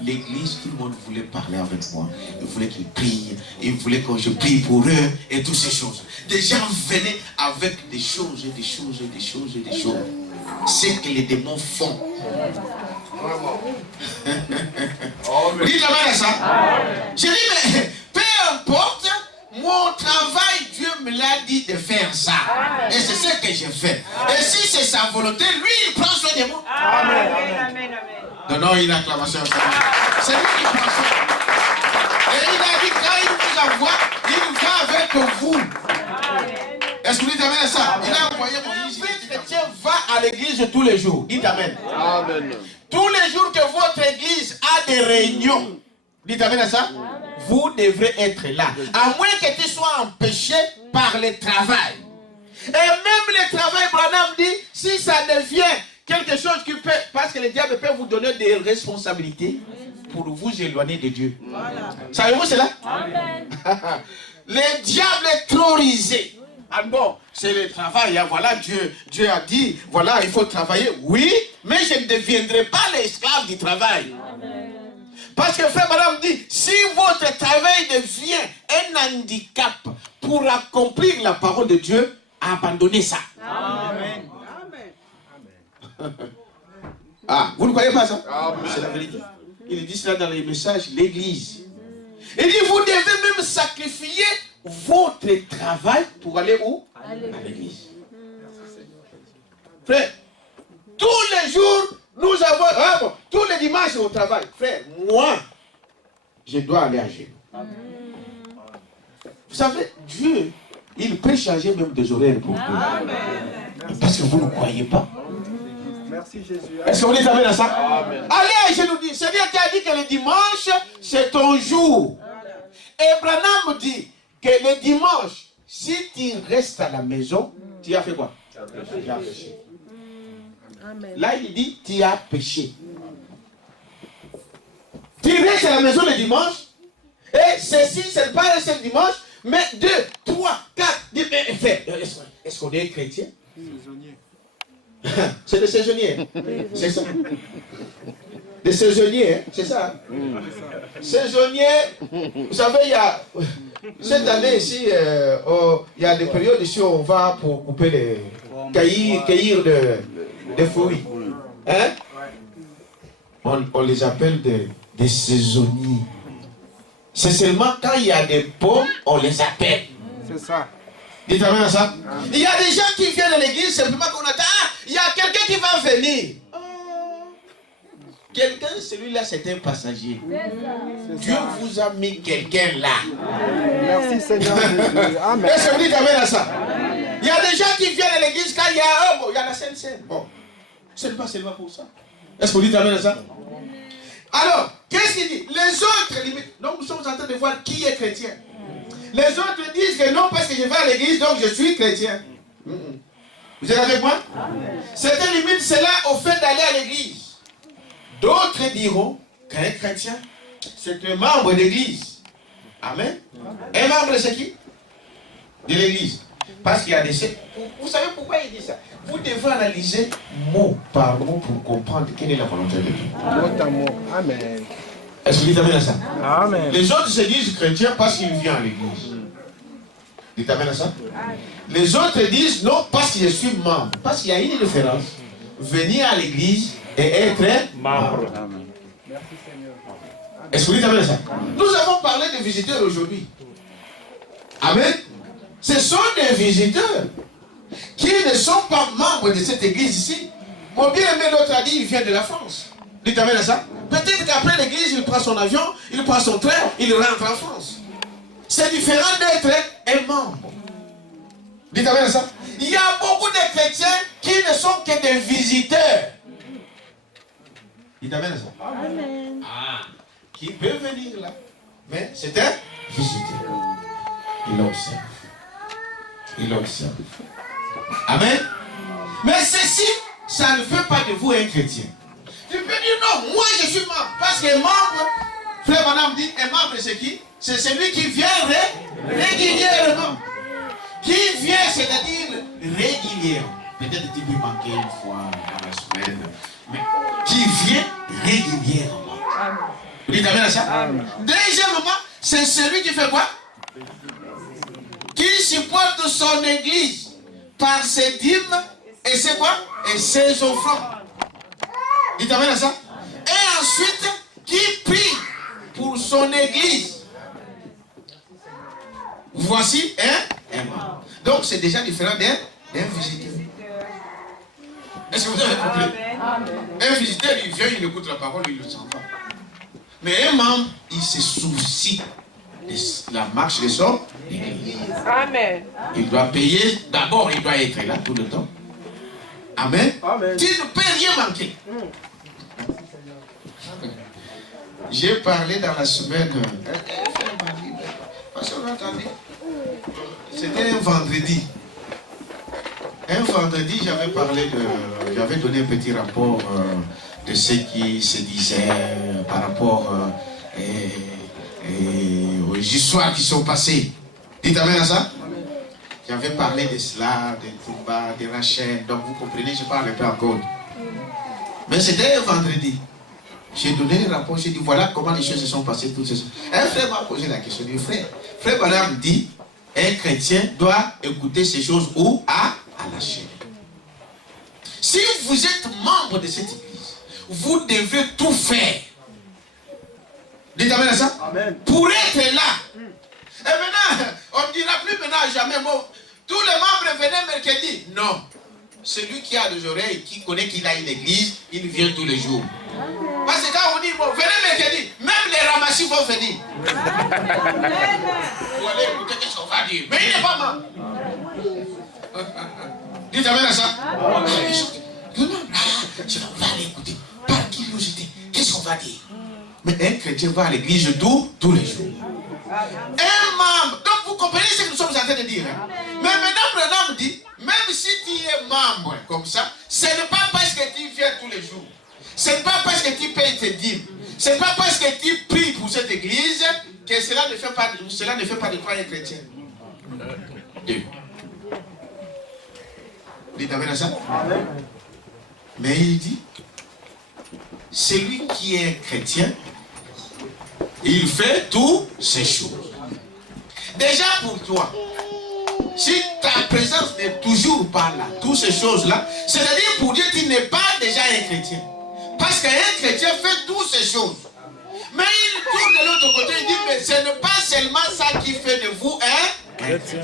L'église, tout le monde voulait parler avec moi. Ils voulaient qu'ils prient. Ils voulaient que je prie pour eux et toutes ces choses. Des gens venaient avec des choses. C'est que les démons font. Dites amen à ça. Je dis, mais peu importe, mon travail, Dieu me l'a dit de faire ça. Et c'est ce que je fais. Et si c'est sa volonté, lui, il prend soin de moi. Amen. Amen. Amen. Donnons une acclamation à ça. C'est lui qui prend soin. Et il a dit, quand il vous envoie, il va avec vous. Est-ce que vous dites amen à ça? Il a envoyé mon fils. Le chrétien va à l'église tous les jours. Dites amen. Amen. Tous les jours que votre église a des réunions, dites amen à ça, vous devrez être là. À moins que tu sois empêché par le travail. Et même le travail, Branham dit, si ça devient quelque chose qui peut, parce que le diable peut vous donner des responsabilités pour vous éloigner de Dieu. Voilà. Savez-vous cela? Amen. Le diable est trop risé. Ah bon, c'est le travail, hein. Voilà, Dieu a dit, voilà, il faut travailler. Oui, mais je ne deviendrai pas l'esclave du travail. Parce que frère madame dit, si votre travail devient un handicap pour accomplir la parole de Dieu, abandonnez ça. Amen. Ah, vous ne croyez pas ça? C'est la vérité. Il dit cela dans les messages, l'église. Il dit, vous devez même sacrifier votre travail pour aller où? À l'église. Frère, tous les jours, nous avons, tous les dimanches au travail. Frère, moi, je dois aller à genoux. Vous savez, Dieu, il peut changer même des horaires pour vous. Parce que vous ne croyez pas. Merci Jésus. Est-ce que vous dites amen à ça? Allez à genoux, dit. Seigneur qui a dit que le dimanche, c'est ton jour. Et Branham dit que le dimanche, si tu restes à la maison, tu as fait quoi? Tu as péché. Là, il dit, tu as péché. Tu restes à la maison le dimanche, et ceci, c'est pas rester le dimanche, mais 2, 3, 4, est-ce qu'on est chrétien? C'est des saisonniers. C'est ça. Des saisonniers, c'est ça. Saisonniers, vous savez, il y a cette année ici, il y a des périodes ici où on va pour couper les cueillir des fruits. Hein? On les appelle des saisonniers. C'est seulement quand il y a des pommes, on les appelle. C'est ça. Dites amen à ça. Il y a des gens qui viennent à l'église simplement qu'on attend. Ah, il y a quelqu'un qui va venir. Quelqu'un, celui-là, c'est un passager. Dieu vous a mis quelqu'un là. Merci Seigneur Jésus. Amen. Est-ce que vous dites amen à ça? Il y a des gens qui viennent à l'église quand il y a il y a la Sainte Seine. Bon, c'est pas seulement pour ça. Est-ce que vous dites amen à ça? Alors, qu'est-ce qu'il dit? Les autres limites. Donc nous sommes en train de voir qui est chrétien. Les autres disent que non, parce que je vais à l'église, donc je suis chrétien. Vous êtes avec moi? Certains limitent cela au fait d'aller à l'église. D'autres diront qu'un chrétien, c'est un membre d'église. Amen. Un membre, c'est qui? De l'église. Parce qu'il y a des... Vous savez pourquoi il dit ça? Vous devez analyser mot par mot pour comprendre quelle est la volonté de Dieu. Mot à mot. Amen. Est-ce que vous dites amen à ça? Amen. Les autres se disent chrétiens parce qu'ils viennent à l'église. Dites amen à ça? Les autres disent non parce que je suis membre. Parce qu'il y a une différence. Venir à l'église et être membre. Est-ce que vous dites amen à ça? Nous avons parlé de visiteurs aujourd'hui. Amen. Ce sont des visiteurs qui ne sont pas membres de cette église ici. Mon bien-aimé, l'autre a dit, il vient de la France. Dites amen à ça? Peut-être qu'après l'église, il prend son avion, il prend son train, il rentre en France. C'est différent d'être un membre. Dites amen à ça? Il y a beaucoup de chrétiens qui ne sont que des visiteurs. Dites amen à ça? Amen. Ah, qui peut venir là. Mais c'est un visiteur. Il observe. Il observe. Amen. Mais ceci, ça ne fait pas de vous un chrétien. Tu peux dire non, moi je suis membre. Parce que membre, frère madame dit, un membre c'est qui? C'est celui qui vient régulièrement. Qui vient, c'est-à-dire régulièrement. Peut-être tu peux manquer une fois dans la semaine. Mais qui vient régulièrement. Vous dites amen à ça? Deuxièmement, c'est celui qui fait quoi? Qui supporte son église par ses dîmes et c'est quoi? Et ses offrandes. Dites amen à ça? Et ensuite, qui prie pour son église. Voici un membre. Donc c'est déjà différent d'un visiteur. Est-ce que vous avez compris? Un visiteur, il vient, il écoute la parole, il ne s'en va. Mais un membre, il se soucie de la marche de son église. Amen. Il doit payer, d'abord il doit être là tout le temps. Amen. Amen. Tu ne peux rien manquer. J'ai parlé dans la semaine. C'était un vendredi. Un vendredi, j'avais donné un petit rapport de ce qui se disait par rapport aux histoires qui sont passées. Dites amen à ça? J'avais parlé de cela, de Toumba, de Rachel, donc vous comprenez, je parle un peu encore. Mais c'était un vendredi. J'ai donné un rapport, j'ai dit voilà comment les choses se sont passées, toutes ces choses. Un frère m'a posé la question, il dit frère Madame dit, un chrétien doit écouter ces choses où? À la chaîne. Si vous êtes membre de cette église, vous devez tout faire. Dites amen à ça? Amen. Pour être là. Et maintenant, on ne dira plus maintenant jamais, bon, tous les membres venaient mercredi. Non. Celui qui a des oreilles, qui connaît qu'il a une église, il vient tous les jours. Parce que quand on dit, bon, venez mercredi, même les ramassis vont venir. Vous allez écouter ce qu'on va dire. Mais il n'est pas membre. Dites amen à ça. On va aller écouter. Par curiosité, qu'est-ce qu'on va dire? Mais un chrétien va à l'église tous les jours. Un membre. Donc vous comprenez ce que nous sommes en train de dire. Hein? Mais maintenant, Branham dit, même si tu es membre comme ça, ce n'est pas parce que tu viens tous les jours. Ce n'est pas parce que tu payes tes dîmes. Ce n'est pas parce que tu pries pour cette église que cela ne fait pas de toi un chrétien. Deux. Dites amen à ça. Mais il dit, celui qui est chrétien, il fait toutes ces choses. Déjà pour toi, si ta présence n'est toujours pas là, toutes ces choses-là, c'est-à-dire pour dire que tu n'es pas déjà un chrétien. Parce qu'un chrétien fait toutes ces choses. Mais il tourne de l'autre côté, il dit, mais ce n'est pas seulement ça qui fait de vous un chrétien.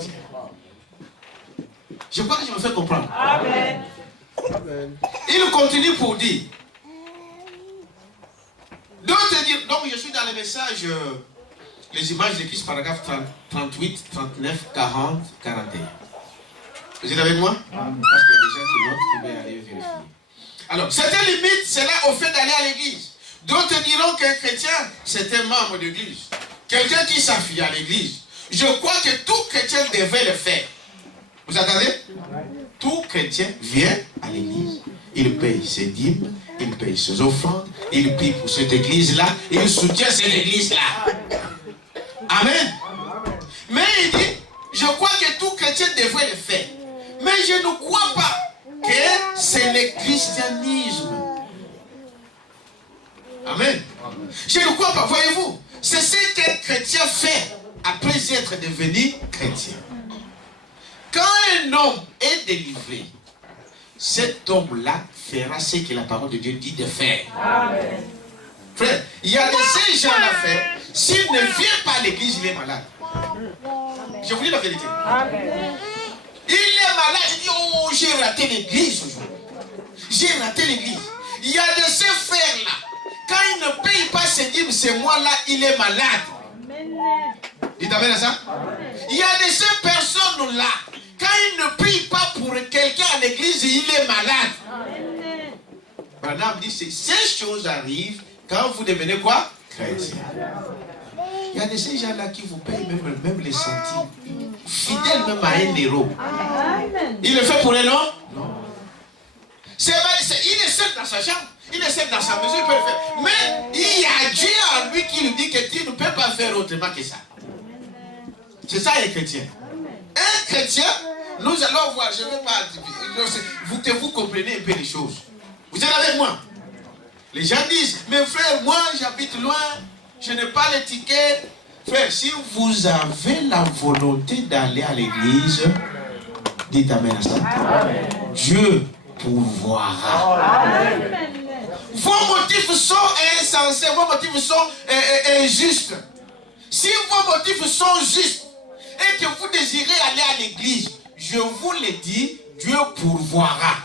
Je crois que je me fais comprendre. Amen. Il continue pour dire. Donc je suis dans le message, les images de Christ, paragraphe 38, 39, 40, 41. Vous êtes avec moi? Parce qu'il y a des gens qui l'ont trouvé à aller vérifier. Alors, certaines limites, c'est là au fait d'aller à l'église. D'autres diront qu'un chrétien, c'est un membre d'église. Quelqu'un qui s'affile à l'église. Je crois que tout chrétien devait le faire. Vous entendez? Tout chrétien vient à l'église. Il paye ses dîmes, il paye ses offrandes, il prie pour cette église-là, il soutient cette église-là. Amen. Mais il dit, je crois que tout chrétien devrait le faire. Mais je ne crois pas que c'est le christianisme. Amen. Je ne crois pas, voyez-vous, c'est ce qu'un chrétien fait après être devenu chrétien. Quand un homme est délivré, cet homme-là fera ce que la parole de Dieu dit de faire. Amen. Frère, il y a des gens à faire. S'il ne vient pas à l'église, il est malade. Je vous dis la vérité. Amen. Il est malade, il dit, oh, j'ai raté l'église aujourd'hui. J'ai raté l'église. Il y a de ces frères-là. Quand il ne paye pas ses dîmes, ce mois-là, il est malade. Dites amen à ça. Il y a de ces personnes-là. Quand il ne prie pas pour quelqu'un à l'église, il est malade. Branham dit, ces choses arrivent quand vous devenez quoi? Chrétien. Il y a de ces gens-là qui vous payent même les centimes. Fidèles même à un héros. Il le fait pour les noms? Non. Il est seul dans sa chambre. Il est seul dans sa maison, il peut le faire. Mais il y a Dieu en lui qui lui dit que tu ne peux pas faire autrement que ça. C'est ça un chrétien. Un chrétien, nous allons voir, je ne vais pas... Vous comprenez un peu les choses. Vous êtes avec moi? Les gens disent, mais frère, moi j'habite loin, je n'ai pas les tickets. Frère, si vous avez la volonté d'aller à l'église, dites amen à ça. Amen. Dieu pourvoira. Amen. Vos motifs sont insensés, vos motifs sont injustes. Si vos motifs sont justes et que vous désirez aller à l'église, je vous le dis, Dieu pourvoira.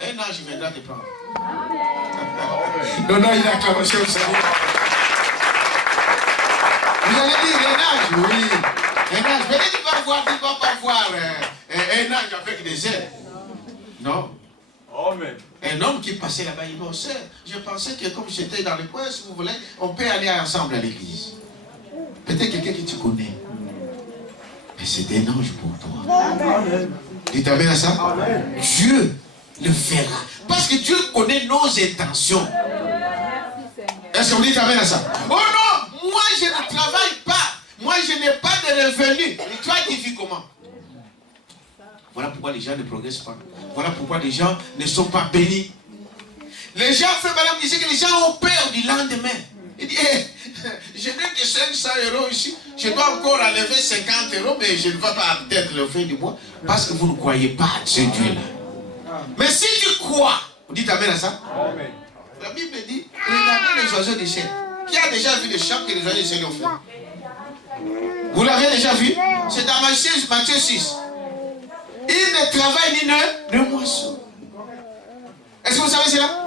Un ange viendra te prendre. Non, il a acclamation au Seigneur. Vous allez dire un ange, oui. Un ange, mais tu vas pas voir un ange avec des ailes. Non. Amen. Un homme qui passait là-bas, il dit, bon, sœur, je pensais que comme j'étais dans le coin, si vous voulez, on peut aller ensemble à l'église. Peut-être quelqu'un que tu connais. mais c'est un ange pour toi. Dites amen à ça. Dieu le fera. Parce que Dieu connaît nos intentions. Est-ce que vous dites amen à ça? Oh non, moi je ne travaille pas. Moi je n'ai pas de revenus. Et toi tu vis comment? Voilà pourquoi les gens ne progressent pas. Voilà pourquoi les gens ne sont pas bénis. Les gens, frère Madame, disaient que les gens ont peur du lendemain. Il dit, hey, je n'ai que 500 € ici. Je dois encore enlever 50 €, mais je ne vais pas peut-être le fin du mois. Parce que vous ne croyez pas à ce Dieu-là. Mais si tu crois, vous dites amen à ça? Amen. La Bible dit, regardez les oiseaux du ciel. Qui a déjà vu le chant que les oiseaux du ciel ont fait? Vous l'avez déjà vu? C'est dans Matthieu 6. Ils ne travaillent ni ne moissonnent. Est-ce que vous savez cela?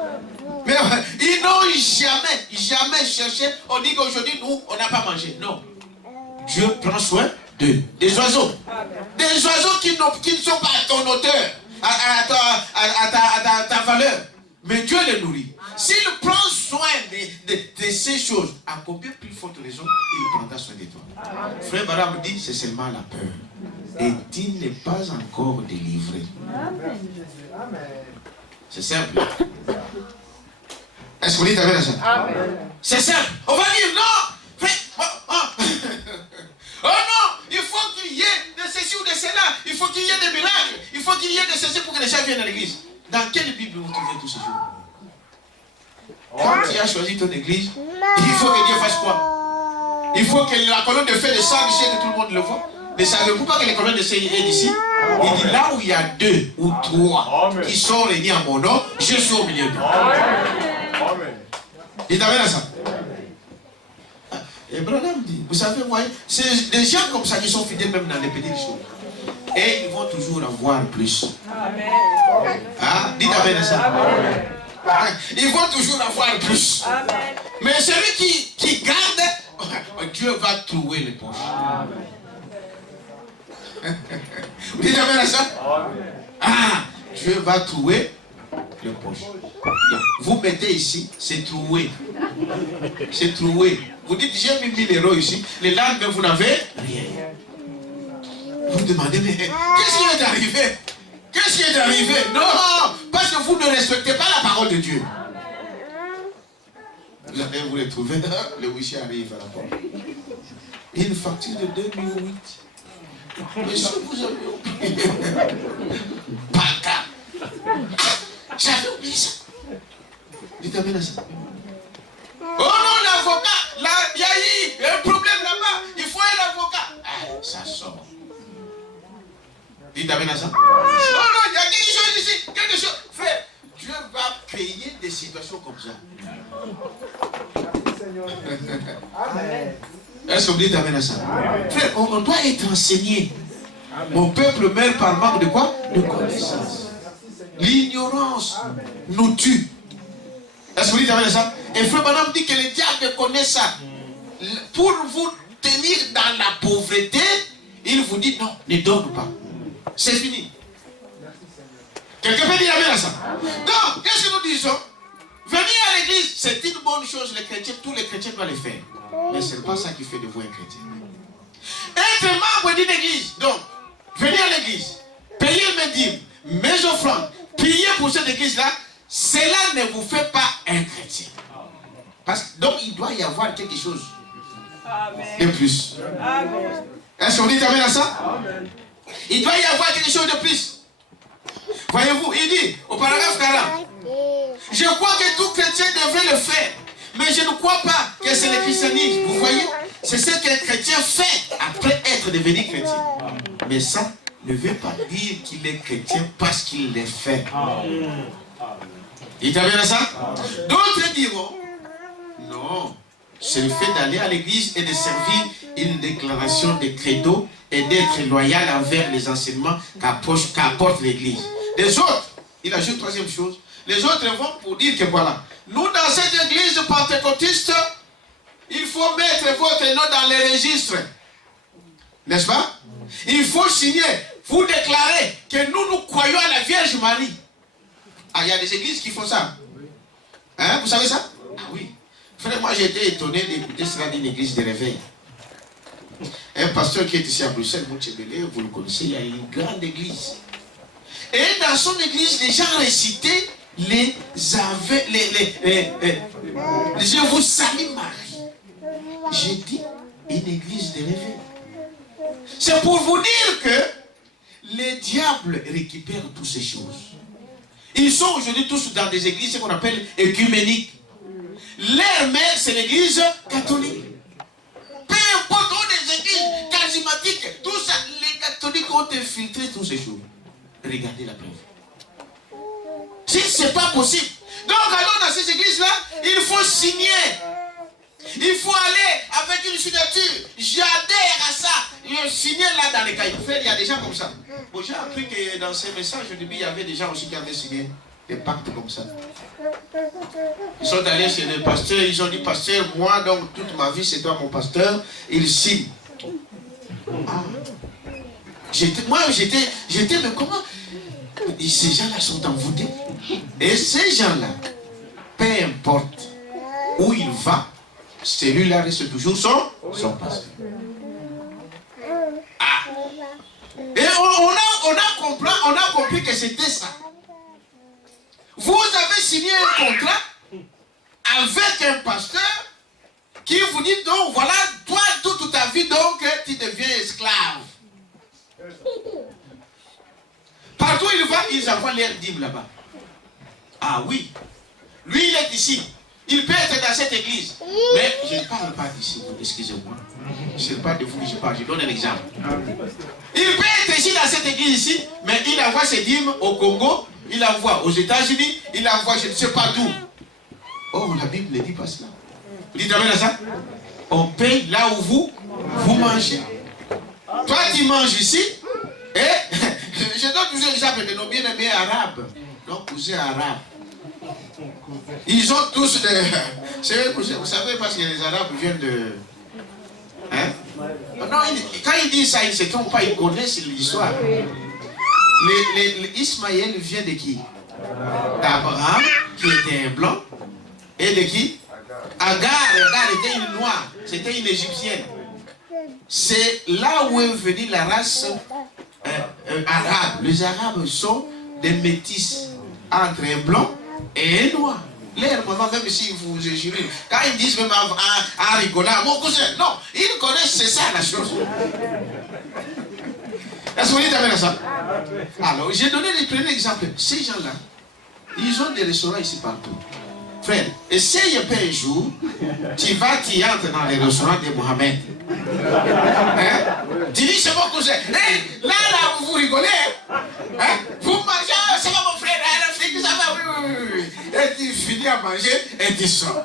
Mais ils n'ont jamais cherché. On dit qu'aujourd'hui, nous, on n'a pas mangé. Non. Dieu prend soin d'eux. Des oiseaux. Des oiseaux qui ne sont pas à ton hauteur, à ta valeur. Mais Dieu les nourrit. S'il prend soin de ces choses, à combien plus forte raison il prendra soin de toi? Frère Baram dit, c'est seulement la peur. Et tu n'es pas encore délivré. C'est simple. Est-ce que vous dites amen à ça? C'est simple. On va dire non. Oh non, il faut qu'il y ait de ceci ou de cela. Il faut qu'il y ait des miracles. Il faut qu'il y ait de ceci pour que les gens viennent à l'église. Dans quelle Bible vous trouvez tous ces jours? Quand tu as choisi ton église, il faut que Dieu fasse quoi? Il faut que la colonne de feu descende ici et que tout le monde le voit. Ne savez-vous pas que les colonnes de feu est d'ici? Il dit là où il y a 2 ou 3 qui sont réunis à mon nom, je suis au milieu d'eux. Il t'amène à ça. Et Branham dit, vous savez, moi, c'est des gens comme ça qui sont fidèles même dans les petites choses. Et ils vont toujours avoir plus. Ah, dites amen à ça. Ils vont toujours avoir plus. Mais celui qui garde, Dieu va trouver les poches. Dites amen à ça. Ah, Dieu va trouver les poches. Vous mettez ici, c'est troué. C'est troué. Vous dites, j'ai mis 1000 € ici. Les lendemain, vous n'avez rien. Vous me demandez, mais qu'est-ce qui est arrivé? Qu'est-ce qui est arrivé? Non, parce que vous ne respectez pas la parole de Dieu. Vous les trouvez, le wishi arrive à la porte. Une facture de 2008. Monsieur, vous avez oublié. Pas cas. J'avais oublié ça. Dites amen à ça. Oh non, l'avocat, là, il y a eu un problème là-bas. Il faut un avocat. Ah, ça sort. Dites amen à ça. Oh non, il y a quelque chose ici. Quelque chose. Frère, Dieu va payer des situations comme ça. Amen. Est-ce que vous dites amen à ça? Frère, on doit être enseigné. Mon peuple meurt par manque de quoi? De connaissance. L'ignorance nous tue. Est-ce que vous dites amen à ça? Et frère Madame dit que le diable connaît ça. Pour vous tenir dans la pauvreté, il vous dit non, ne donne pas. C'est fini. Quelqu'un peut dire amen à ça? Donc, qu'est-ce que nous disons? Venir à l'église, c'est une bonne chose. Les chrétiens, tous les chrétiens doivent le faire. Mais ce n'est pas ça qui fait de vous un chrétien. Être membre d'une église, donc, venir à l'église, payer mes dîmes, mes offrandes, prier pour cette église-là, cela ne vous fait pas un chrétien. Parce que, donc, il doit y avoir quelque chose de plus. Est-ce qu'on dit amen à ça? Il doit y avoir quelque chose de plus. Voyez-vous, il dit au paragraphe 40, je crois que tout chrétien devrait le faire, mais je ne crois pas que c'est le christianisme. Vous voyez, c'est ce qu'un chrétien fait après être devenu chrétien. Mais ça ne veut pas dire qu'il est chrétien parce qu'il l'est fait. Il t'amène à ça? D'autres diront, non, c'est le fait d'aller à l'église et de servir une déclaration de credo et d'être loyal envers les enseignements qu'apporte l'église. Les autres, il ajoute troisième chose, les autres vont pour dire que voilà, nous dans cette église pentecôtiste, il faut mettre votre nom dans les registres. N'est-ce pas? Il faut signer, vous déclarer que nous croyons à la Vierge Marie. Ah, il y a des églises qui font ça. Hein, vous savez ça? Ah oui. Frère, moi j'ai été étonné d'écouter cela d'une église de réveil. Un pasteur qui est ici à Bruxelles, Montchebele, vous le connaissez, il y a une grande église. Et dans son église, les gens récitaient je vous salue Marie. J'ai dit une église de réveil. C'est pour vous dire que les diables récupèrent toutes ces choses. Ils sont aujourd'hui tous dans des églises, ce qu'on appelle écuméniques. Leur mère, c'est l'église catholique. Peu importe, des églises charismatiques, tout ça, les catholiques ont infiltré toutes ces choses. Regardez la preuve. Si ce n'est pas possible. Donc, alors dans ces églises-là, il faut signer. Il faut aller avec une signature. J'adhère à ça. Je signe là dans les cahiers. Il y a des gens comme ça. Bon, j'ai appris que dans ces messages, au début, il y avait des gens aussi qui avaient signé des pactes comme ça. Ils sont allés chez le pasteur. Ils ont dit, pasteur, moi, donc, toute ma vie, c'est toi mon pasteur. Il signe. Ah. Moi, j'étais, mais comment? Ces gens-là sont envoûtés. Et ces gens-là, peu importe où il va, celui-là reste toujours son pasteur. Ah. Et on a compris que c'était ça. Vous avez signé un contrat avec un pasteur qui vous dit donc voilà, toi toute ta vie donc tu deviens esclave. Partout où il va, ils envoient leur dîme là-bas. Ah oui. Lui, il est ici. Il peut être dans cette église. Mais je ne parle pas d'ici, excusez-moi. Ce n'est pas de vous que je parle, je donne un exemple. Il peut être ici dans cette église ici, mais il envoie ses dîmes au Congo, il envoie aux États-Unis, il envoie je ne sais pas d'où. Oh, la Bible ne dit pas cela. Dites amen à ça. On paye là où vous mangez. Toi, tu manges ici, et je donne toujours l'exemple de nos bien-aimés arabes. Nos cousins arabes. Ils ont tous des... Vous savez, parce que les arabes viennent de... Hein? Non, quand ils disent ça, ils ne se trompent pas, ils connaissent l'histoire. Ismaël vient de qui? D'Abraham, qui était un blanc. Et de qui? Agar était une noire. C'était une égyptienne. C'est là où est venue la race arabe. Les arabes sont des métis entre un blanc et un noir. Leur maman, même si vous jurez, quand ils disent même en rigolant, mon cousin, non, ils connaissent, c'est ça la chose. Est-ce que vous dites ça? Alors, j'ai donné les premiers exemples. Ces gens-là, ils ont des restaurants ici partout. Frère, essaye un peu un jour, tu entres dans les restaurants de Mohamed. Hein? Tu dis, c'est mon cousin. Hey, là, vous rigolez. Hein? Vous mangez, ça va mon frère. Ça va, oui. Et tu finis à manger et tu sors.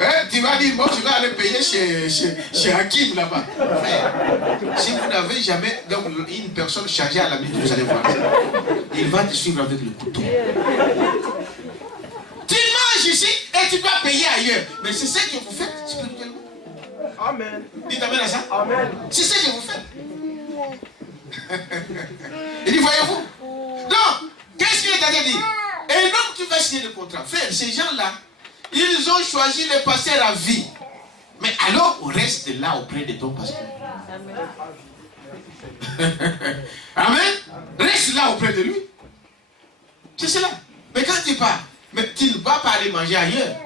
Hein? Tu vas dire, bon, tu vas aller payer chez Hakim là-bas. Si vous n'avez jamais donc, une personne chargée à la minute, vous allez voir. Il va te suivre avec le couteau. Tu manges ici et tu dois payer ailleurs. Mais c'est ce que vous faites spirituellement. Amen. Dites amen à ça. Amen. C'est ce que vous faites. Il dit, voyez-vous. Donc, qu'est-ce qu'il est en train de dire? Et donc, tu vas signer le contrat. Frère, ces gens-là, ils ont choisi le pasteur à vie. Mais alors, on reste là auprès de ton pasteur. Amen. Reste là auprès de lui. C'est cela. Mais quand tu pars, mais tu ne vas pas aller manger ailleurs.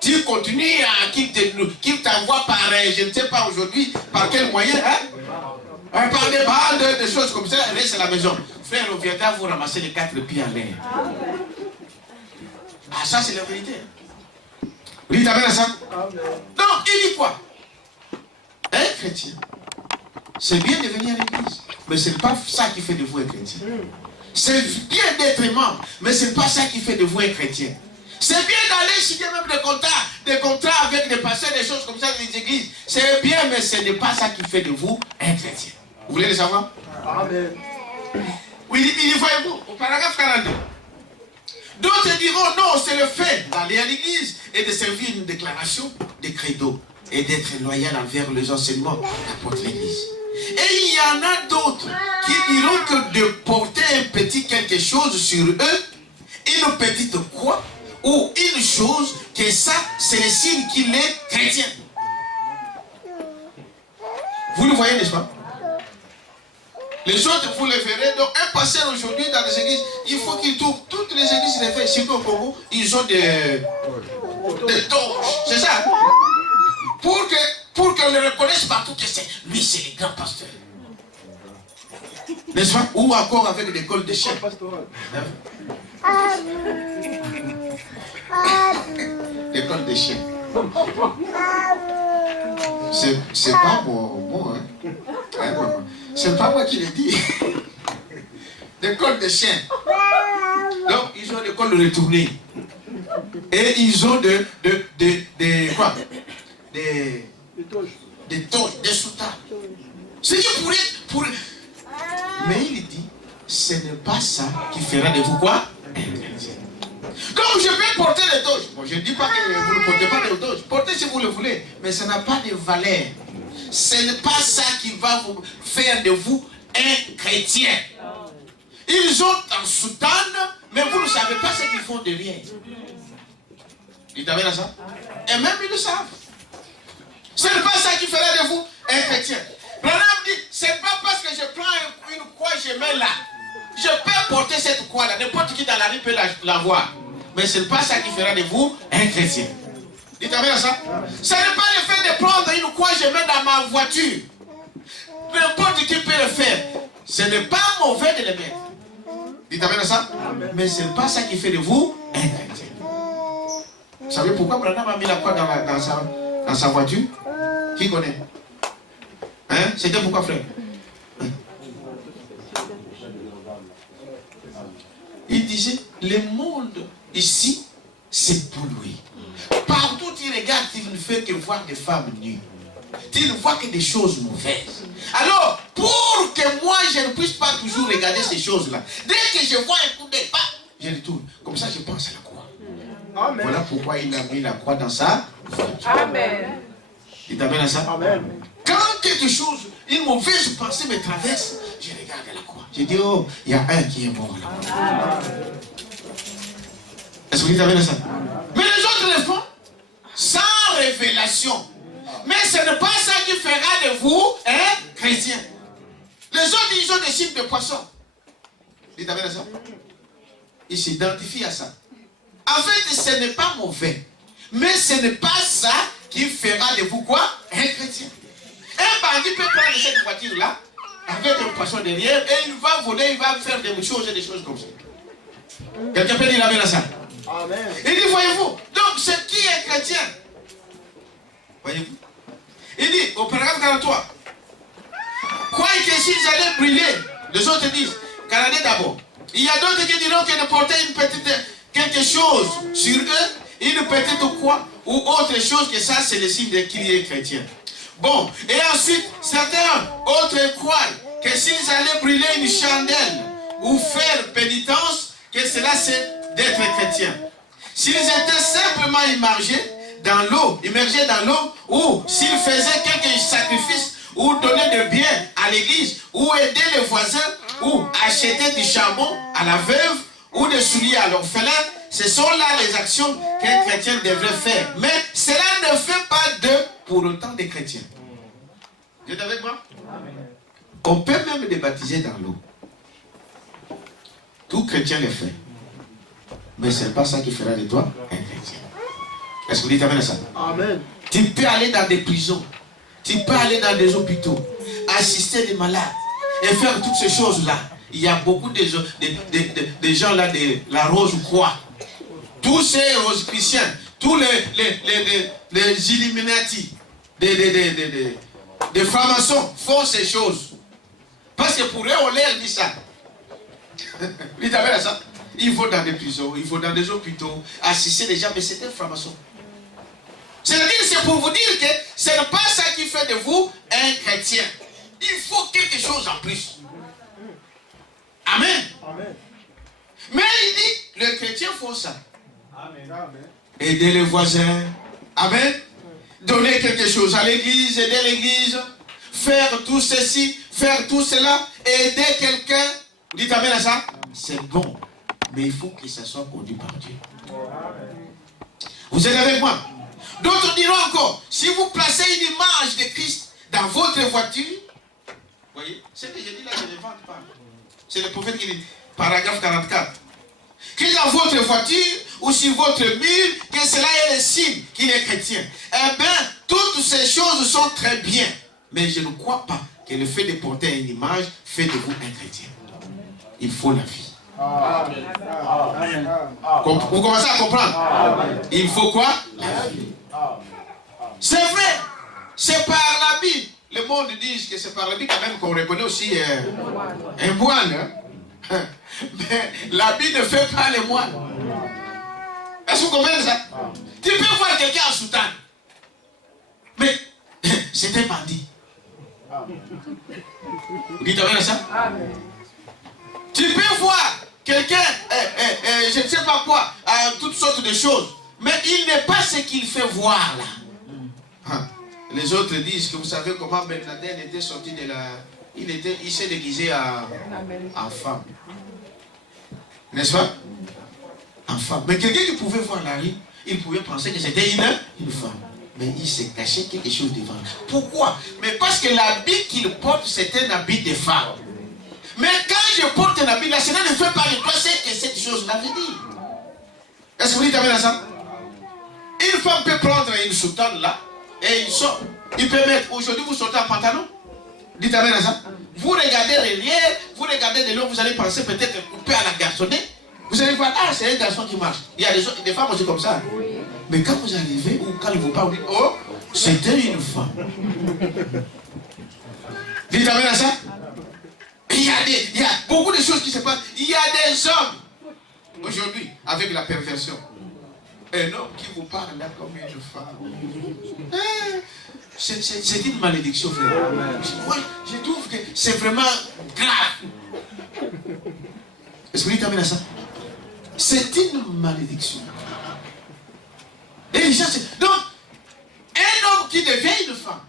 Tu continues à qu'il t'envoie par, je ne sais pas aujourd'hui, par quel moyen, hein? Par des balles, des choses comme ça, reste à la maison. Frère, on viendra vous ramasser les 4 pieds en l'air. Ah, ça c'est la vérité. Vous dites amen à ça? Donc, il dit quoi? Un chrétien, c'est bien de venir à l'église, mais ce n'est pas ça qui fait de vous un chrétien. C'est bien d'être membre, mais ce n'est pas ça qui fait de vous un chrétien. C'est bien d'aller signer même des contrats avec des pasteurs, des choses comme ça dans les églises. C'est bien, mais ce n'est pas ça qui fait de vous un chrétien. Vous voulez le savoir? Amen. Oui, il voyez-vous, au paragraphe 42. D'autres diront non, c'est le fait d'aller à l'église et de servir une déclaration de credo et d'être loyal envers les enseignements qu'apporte l'église. Et il y en a d'autres qui diront que de porter un petit quelque chose sur eux, une petite croix ou une chose, que ça, c'est le signe qu'il est chrétien. Vous le voyez, n'est-ce pas? Les autres, vous les verrez. Donc, un pasteur aujourd'hui dans les églises, il faut qu'il trouve toutes les églises les fait, surtout au Congo, ils ont des torches. C'est ça? Pour qu'on le reconnaisse partout que c'est lui, c'est le grand pasteur. N'est-ce pas? Ou encore avec l'école de chefs. L'école des chiens. C'est pas bon, hein? C'est pas moi qui l'ai dit. L'école des chiens. Donc, ils ont l'école de retourner. Et ils ont quoi? Des toges, des soutanes. C'est qui pourrait. Mais il dit, ce n'est pas ça qui fera de vous quoi? Donc je peux porter les toges. Bon, je ne dis pas que vous ne portez pas les toges. Portez si vous le voulez. Mais ça n'a pas de valeur. Ce n'est pas ça qui va vous faire de vous un chrétien. Ils ont un soutane, mais vous ne savez pas ce qu'ils font derrière. Vous avez ça? Et même ils le savent. Ce n'est pas ça qui fera de vous un chrétien. Branham dit, ce n'est pas parce que je prends une croix et je mets là. Je peux porter cette croix-là. N'importe qui dans la rue peut la voir. Mais ce n'est pas ça qui fera de vous un chrétien. Dites amen à ça. Ce n'est pas le fait de prendre une croix et je mets dans ma voiture. N'importe qui peut le faire. Ce n'est pas mauvais de le mettre. Dites amen à ça. Mais ce n'est pas ça qui fait de vous un chrétien. Vous savez pourquoi Branham a mis la croix dans sa voiture? Qui connaît? Hein? C'était pourquoi, frère? Il disait, le monde ici, c'est pollué. Partout il regarde, il ne fait que voir des femmes nues. Il ne voit que des choses mauvaises. Alors, pour que moi, je ne puisse pas toujours regarder ces choses-là, dès que je vois un coup d'œil, je retourne. Comme ça, je pense à la croix. Amen. Voilà pourquoi il a mis la croix dans sa voiture. Amen. Il t'amène à ça? Amen. Quand quelque chose, une mauvaise pensée me traverse, je regarde la croix. Je dis, oh, il y a un qui est mort là. Est-ce que vous t'amène à ça? Mais les autres le font sans révélation. Mais ce n'est pas ça qui fera de vous un chrétien. Les autres, ils ont des signes de poisson. Vous t'amène à ça? Ils s'identifient à ça. En fait, ce n'est pas mauvais. Mais ce n'est pas ça qui fera de vous quoi? Un chrétien. Un bandit peut prendre cette voiture-là, avec un poisson derrière, et il va voler, il va faire des choses et des choses comme ça. Quelqu'un peut dire amen à ça? Amen. Il dit, voyez-vous, donc ce qui est chrétien, voyez-vous, il dit, au paragraphe 43, quoi que s'ils allaient brûler, les autres disent, Canadien d'abord. Il y a d'autres qui diront que de porter une petite, quelque chose sur eux, une petite croix, ou autre chose que ça, c'est le signe de qu'il est chrétien. Bon, et ensuite, certains autres croient que s'ils allaient brûler une chandelle ou faire pénitence, que cela c'est d'être chrétien. S'ils étaient simplement immergés dans l'eau, ou s'ils faisaient quelques sacrifices, ou donnaient de biens à l'église, ou aidaient les voisins, ou achetaient du charbon à la veuve, ou des souliers à l'orphelin, ce sont là les actions qu'un chrétien devrait faire. Mais cela ne fait pas d'eux pour autant des chrétiens. Vous êtes avec moi? On peut même les baptiser dans l'eau. Tout chrétien le fait. Mais ce n'est pas ça qui fera de toi un chrétien. Est-ce que vous dites amen à ça? Amen. Tu peux aller dans des prisons. Tu peux aller dans des hôpitaux. Assister des malades. Et faire toutes ces choses-là. Il y a beaucoup de gens là de la Rose Croix. Tous ces rosicruciens, tous les Illuminati, des francs-maçons font ces choses. Parce que pour eux, on leur dit ça. Vous avez à ça? Ils vont dans des prisons, ils vont dans des hôpitaux, assister les gens, mais c'est un franc-maçon. C'est-à-dire, c'est pour vous dire que ce n'est pas ça qui fait de vous un chrétien. Il faut quelque chose en plus. Amen. Amen. Mais il dit, les chrétiens font ça. Amen. Aider les voisins. Amen. Donner quelque chose à l'église, aider l'église. Faire tout ceci, faire tout cela. Aider quelqu'un. Vous dites amen à ça? C'est bon. Mais il faut que ça soit conduit par Dieu. Vous êtes avec moi? D'autres diront encore, si vous placez une image de Christ dans votre voitures, vous voyez, ce que j'ai dit là, je ne l'invente pas. C'est le prophète qui dit, paragraphe 44. Que dans votre voiture ou sur votre mur, que cela est le signe qu'il est chrétien. Eh bien, toutes ces choses sont très bien. Mais je ne crois pas que le fait de porter une image fait de vous un chrétien. Il faut la vie. Vous commencez à comprendre? Il faut quoi? La vie. C'est vrai. C'est par la Bible. Le monde dit que c'est par la Bible quand même qu'on reconnaît aussi un moine. Hein? Mais la Bible ne fait pas les moines. Est-ce que vous comprenez ça? Tu peux voir quelqu'un en soutane. Mais c'est un bandit. Vous dites bien ça? Tu peux voir quelqu'un, je ne sais pas quoi, toutes sortes de choses. Mais il n'est pas ce qu'il fait voir là. Les autres disent que vous savez comment Ben Laden était sorti de la... Il s'est déguisé en femme. N'est-ce pas? En femme. Mais quelqu'un qui pouvait voir la rue, il pouvait penser que c'était une femme. Mais il s'est caché quelque chose devant. Pourquoi? Mais parce que l'habit qu'il porte, c'est un habit de femme. Mais quand je porte un habit, là, cela ne fait pas de toi ce que cette chose-là veut dire. Est-ce que vous dites à ça? Une femme peut prendre une soutane là, et il sort. Il peut mettre, aujourd'hui vous sortez en pantalon. Dites à ça. Vous regardez derrière, vous regardez de l'eau, vous allez penser peut-être couper à la garçonnette. Vous allez voir, ah, c'est un garçon qui marche. Il y a des femmes aussi comme ça. Oui. Mais quand vous arrivez, ou quand vous parlez, vous dites, oh, c'était une femme. Dites à ça. Il y a beaucoup de choses qui se passent. Il y a des hommes, aujourd'hui, avec la perversion. Un homme qui vous parle là comme une femme. C'est une malédiction, frère. Moi, je trouve que c'est vraiment grave. Est-ce que vous dites ça? C'est une malédiction. Et les gens, donc, un homme qui devient une femme,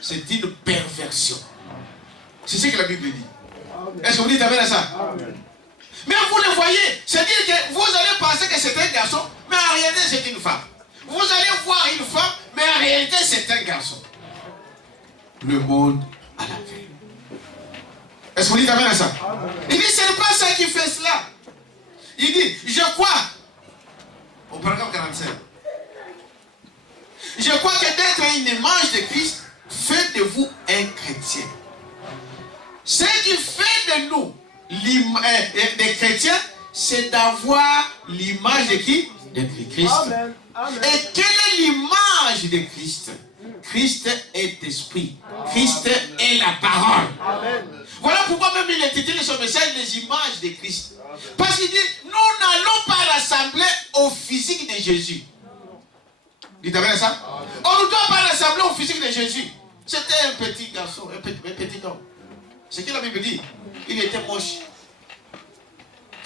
c'est une perversion. C'est ce que la Bible dit. Est-ce que vous dites ça? Mais vous le voyez, c'est-à-dire que vous allez penser que c'est un garçon, mais en réalité c'est une femme. Vous allez voir une femme, mais en réalité c'est un garçon. Le monde à la fin. Est-ce que vous dites ça? Il dit, ce n'est pas ça qui fait cela. Il dit, je crois, au paragraphe 45, je crois que d'être une image de Christ fait de vous un chrétien. Ce qui fait de nous des chrétiens, c'est d'avoir l'image de qui? De Christ. Amen. Amen. Et quelle est l'image de Christ? Christ est esprit. Christ est la parole. Amen. Voilà pourquoi même il a intitulé son message les images de Christ. Parce qu'il dit, nous n'allons pas rassembler au physique de Jésus. Dites-vous ça? On ne doit pas rassembler au physique de Jésus. C'était un petit garçon, un petit homme. C'est ce que la Bible dit. Il était moche.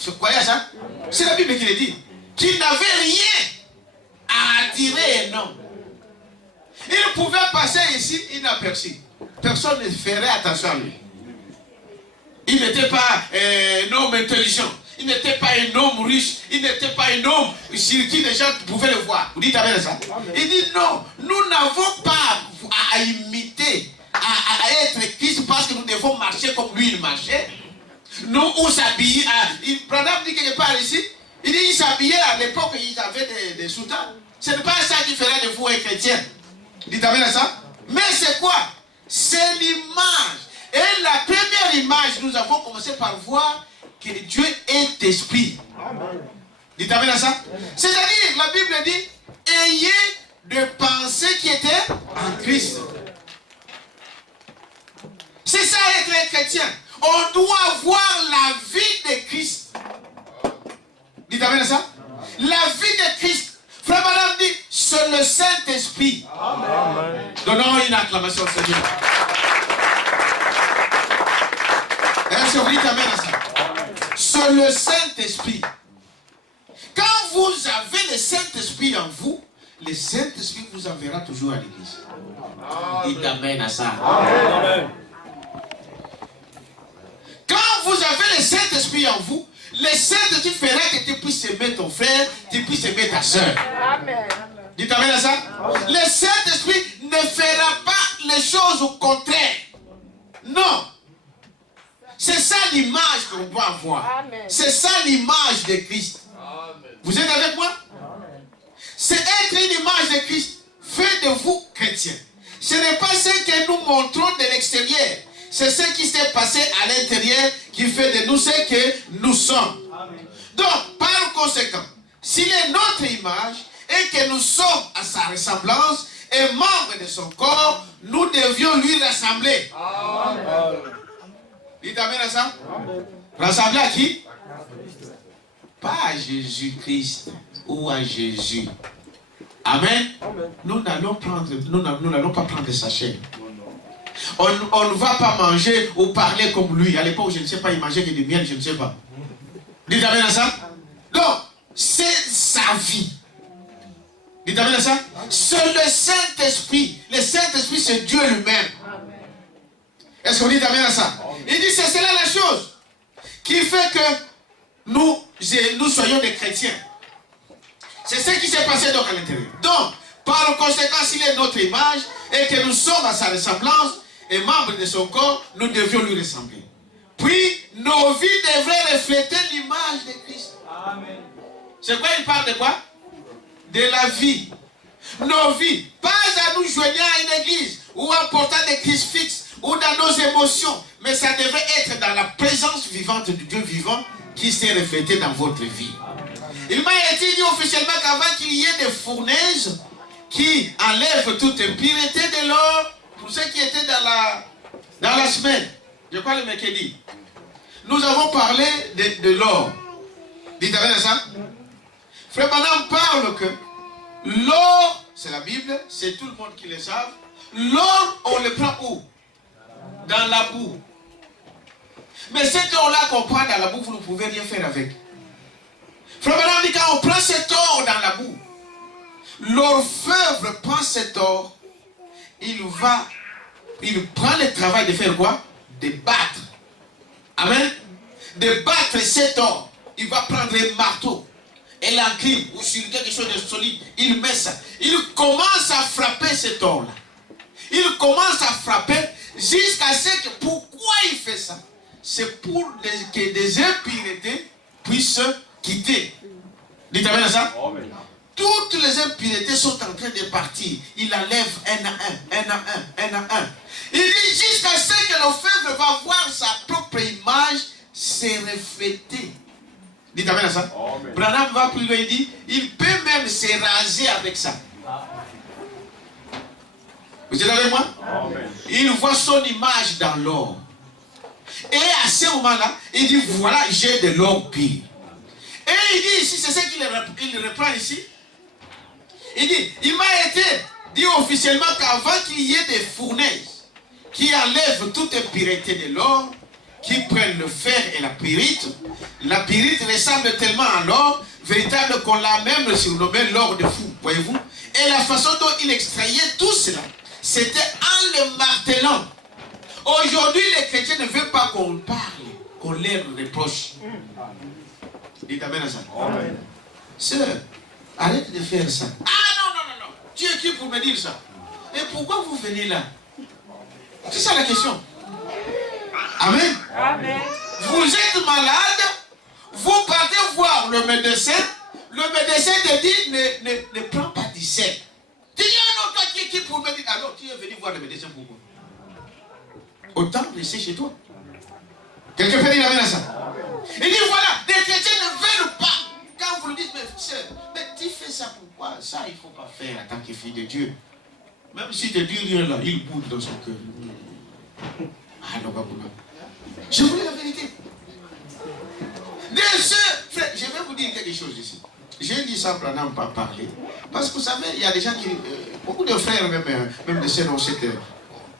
Vous croyez à ça? C'est la Bible qui le dit. Qu'il n'avait rien à attirer un homme. Il pouvait passer ici inaperçu. Personne ne ferait attention à lui. Il n'était pas un homme intelligent. Il n'était pas un homme riche. Il n'était pas un homme sur qui les gens pouvaient le voir. Vous dites avec ça? Il dit non, nous n'avons pas à imiter, à être Christ parce que nous devons marcher comme lui il marchait. Nous, on s'habille. Branham dit quelque part ici, il dit il s'habillait à l'époque, ils avaient des soutanes. Ce n'est pas ça qui ferait de vous un chrétien. Dites avec ça? Mais c'est quoi? C'est l'image. Et la première image, nous avons commencé par voir que Dieu est esprit. Dites avec ça? C'est-à-dire, la Bible dit, ayez de pensées qui étaient en Christ. C'est ça être un chrétien. On doit voir la vie de Christ. Dites avec ça? La vie de Christ. Frère Madame dit, c'est le Saint-Esprit. Donnons une acclamation au Seigneur. Est-ce que vous dites amen à ça? C'est le Saint-Esprit. Quand vous avez le Saint-Esprit en vous, le Saint-Esprit vous enverra toujours à l'église. Dites amen à ça. Amen. Quand vous avez le Saint-Esprit en vous, le Saint-Esprit fera que tu puisses aimer ton frère, tu puisses aimer ta soeur. Amen. Dites amen à ça. Le Saint-Esprit ne fera pas les choses au contraire. qu'on doit avoir. Amen. C'est ça l'image de Christ. Vous êtes avec moi? C'est être une image de Christ. Fait de vous chrétiens. Ce n'est pas ce que nous montrons de l'extérieur. C'est ce qui s'est passé à l'intérieur qui fait de nous ce que nous sommes. Amen. Donc, par conséquent, s'il est notre image et que nous sommes à sa ressemblance et membres de son corps, nous devions lui rassembler. Amen. Dites amen à ça? Amen. Rassembler à qui? Pas à Jésus-Christ ou à Jésus. Amen. Amen. Nous n'allons pas prendre sa chair. On ne va pas manger ou parler comme lui. À l'époque, je ne sais pas, il mangeait que du miel, je ne sais pas. Dites amen à ça. Donc, c'est sa vie. Dites amen à ça. C'est le Saint-Esprit. Le Saint-Esprit, c'est Dieu lui-même. Est-ce qu'on dit amen à ça? Il dit, c'est cela la chose qui fait que nous soyons des chrétiens. C'est ce qui s'est passé donc à l'intérieur. Donc, par conséquent, s'il est notre image et que nous sommes à sa ressemblance et membres de son corps, nous devions lui ressembler. Puis, nos vies devraient refléter l'image de Christ. Amen. C'est quoi il parle de quoi? De la vie. Nos vies, pas à nous joindre à une église ou en portant des Christ fixes ou dans nos émotions, mais ça devrait être dans la présence vivante du Dieu vivant qui s'est reflété dans votre vie. Il m'a été dit officiellement qu'avant qu'il y ait des fournaises qui enlèvent toute impureté de l'or, pour ceux qui étaient dans la semaine, je crois le mercredi, nous avons parlé de l'or. Dites avec ça. Frère Branham parle que l'or, c'est la Bible, c'est tout le monde qui le savent. L'or, on le prend où? Dans la boue. Mais cet or-là qu'on prend dans la boue, vous ne pouvez rien faire avec. Frère Branham dit quand on prend cet or dans la boue, l'orfèvre prend cet or, il prend le travail de faire quoi? De battre. Amen. De battre cet or. Il va prendre un marteau et l'enclume ou sur quelque chose de solide. Il met ça. Il commence à frapper cet or-là. Il commence à frapper jusqu'à ce que... Pourquoi il fait ça? C'est pour que des impuretés puissent quitter. Dites amen à ça? Amen. Toutes les impuretés sont en train de partir. Il enlève un à un. Il dit jusqu'à ce que l'orfèvre va voir sa propre image se refléter. Dites amen à ça? Amen. Branham va plus loin, il dit, il peut même se raser avec ça. Vous êtes avec moi? Amen. Il voit son image dans l'or. Et à ce moment-là, il dit, voilà, j'ai de l'or pur. Et il dit ici, c'est ce qu'il reprend ici. Il dit, il m'a été dit officiellement qu'avant qu'il y ait des fournaises qui enlèvent toute impureté de l'or, qui prennent le fer et la pyrite ressemble tellement à l'or, véritable qu'on l'a même surnommé l'or de fou, voyez-vous. Et la façon dont il extrayait tout cela, c'était en le martelant. Aujourd'hui, les chrétiens ne veulent pas qu'on parle, qu'on leur reproche. Dites amen à ça. Amen. Sœur, arrête de faire ça. Ah non. Tu es qui pour me dire ça? Et pourquoi vous venez là? C'est ça la question. Amen. Amen. Vous êtes malade, vous partez voir le médecin te dit ne prends pas d'hygiène. Tu dis non, toi qui es qui pour me dire? Alors tu es venu voir le médecin pourquoi? Autant rester chez toi. Quelqu'un peut dire amen à ça? Il dit voilà, des chrétiens ne veulent pas. Quand vous le dites, mais tu fais ça pourquoi? Ça, il ne faut pas faire en tant que fille de Dieu. Même si tu dis rien là, il bouge dans son cœur. Ah non, pas pourquoi. Je vous dis la vérité. Frère, je vais vous dire quelque chose ici. J'ai dit ça pour n'en pas parler. Parce que vous savez, il y a des gens qui... beaucoup de frères, même de ceux dont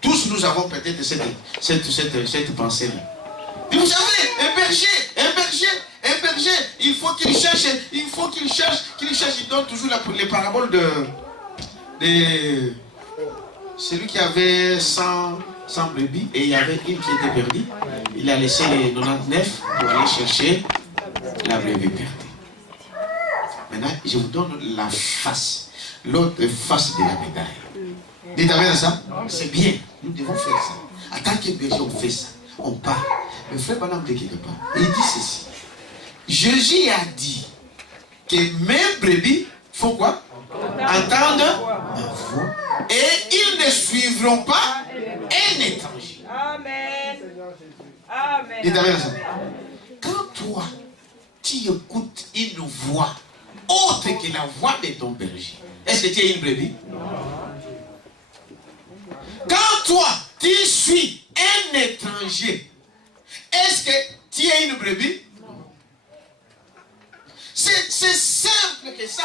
tous nous avons peut-être cette pensée-là. Et vous savez, un berger, il faut qu'il cherche, il donne toujours les paraboles de celui qui avait 100 brebis et il y avait une qui était perdue. Il a laissé les 99 pour aller chercher la brebis perdue. Maintenant, je vous donne la face, l'autre face de la médaille. Dites amen à ça? C'est bien, nous devons faire ça. En tant que berger, on fait ça. on parle. Le frère Branham dit quelque part. Il dit ceci. Jésus a dit que mes brebis font quoi? Entendent ma voix. Et ils ne suivront pas un étranger. Amen. Amen. Dites amen à ça. Quand toi, tu écoutes une voix autre que la voix de ton berger, est-ce que tu es une brebis? Quand toi, tu suis un étranger, est-ce que tu es une brebis? C'est simple que ça.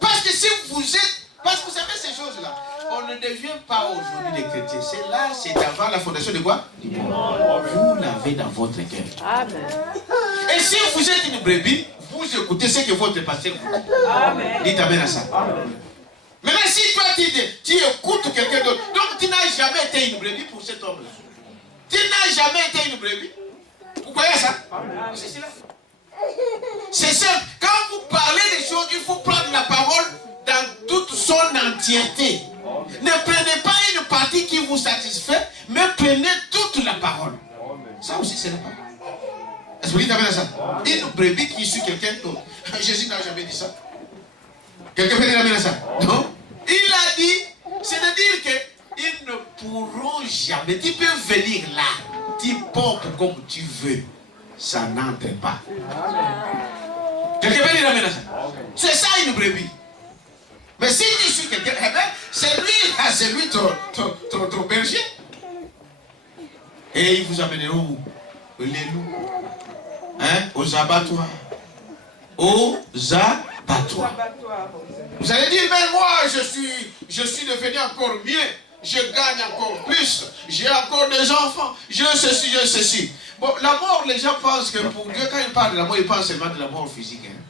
Parce que si vous êtes... Parce que vous savez ces choses-là, on ne devient pas aujourd'hui des chrétiens. C'est là, c'est avant la fondation de quoi? Du monde. Vous l'avez dans votre cœur. Amen. Et si vous êtes une brebis, vous écoutez ce que votre pasteur vous dit. Amen. Dites amen à ça. Amen. Maintenant, si toi tu écoutes quelqu'un d'autre, donc tu n'as jamais été une brebis pour cet homme-là. Tu n'as jamais été une brebis. Vous croyez ça? C'est cela. C'est simple. Quand vous parlez des choses, il faut prendre la parole dans toute son entièreté. Ne prenez pas une partie qui vous satisfait, mais prenez toute la parole. Ça aussi, c'est la parole. Est-ce que vous dites amen à ça? Une brebis qui suit quelqu'un d'autre. Jésus n'a jamais dit ça. Quelqu'un peut dire amen à ça? Non. Il a dit, c'est-à-dire qu'ils ne pourront jamais. Tu peux venir là, tu portes comme tu veux. Ça n'entre pas. Quelqu'un peut dire amen à ça? C'est ça une brebis. Mais si tu suis quelqu'un, eh bien, c'est lui ton berger. Et ils vous amèneront où? Les loups. Hein? Aux abattoirs. Aux abattoirs. Vous allez dire, mais moi, je suis devenu encore mieux. Je gagne encore plus. J'ai encore des enfants. Je ceci. Bon, la mort, les gens pensent que pour Dieu, quand il parle de la mort, il parle seulement de la mort physique. Hein.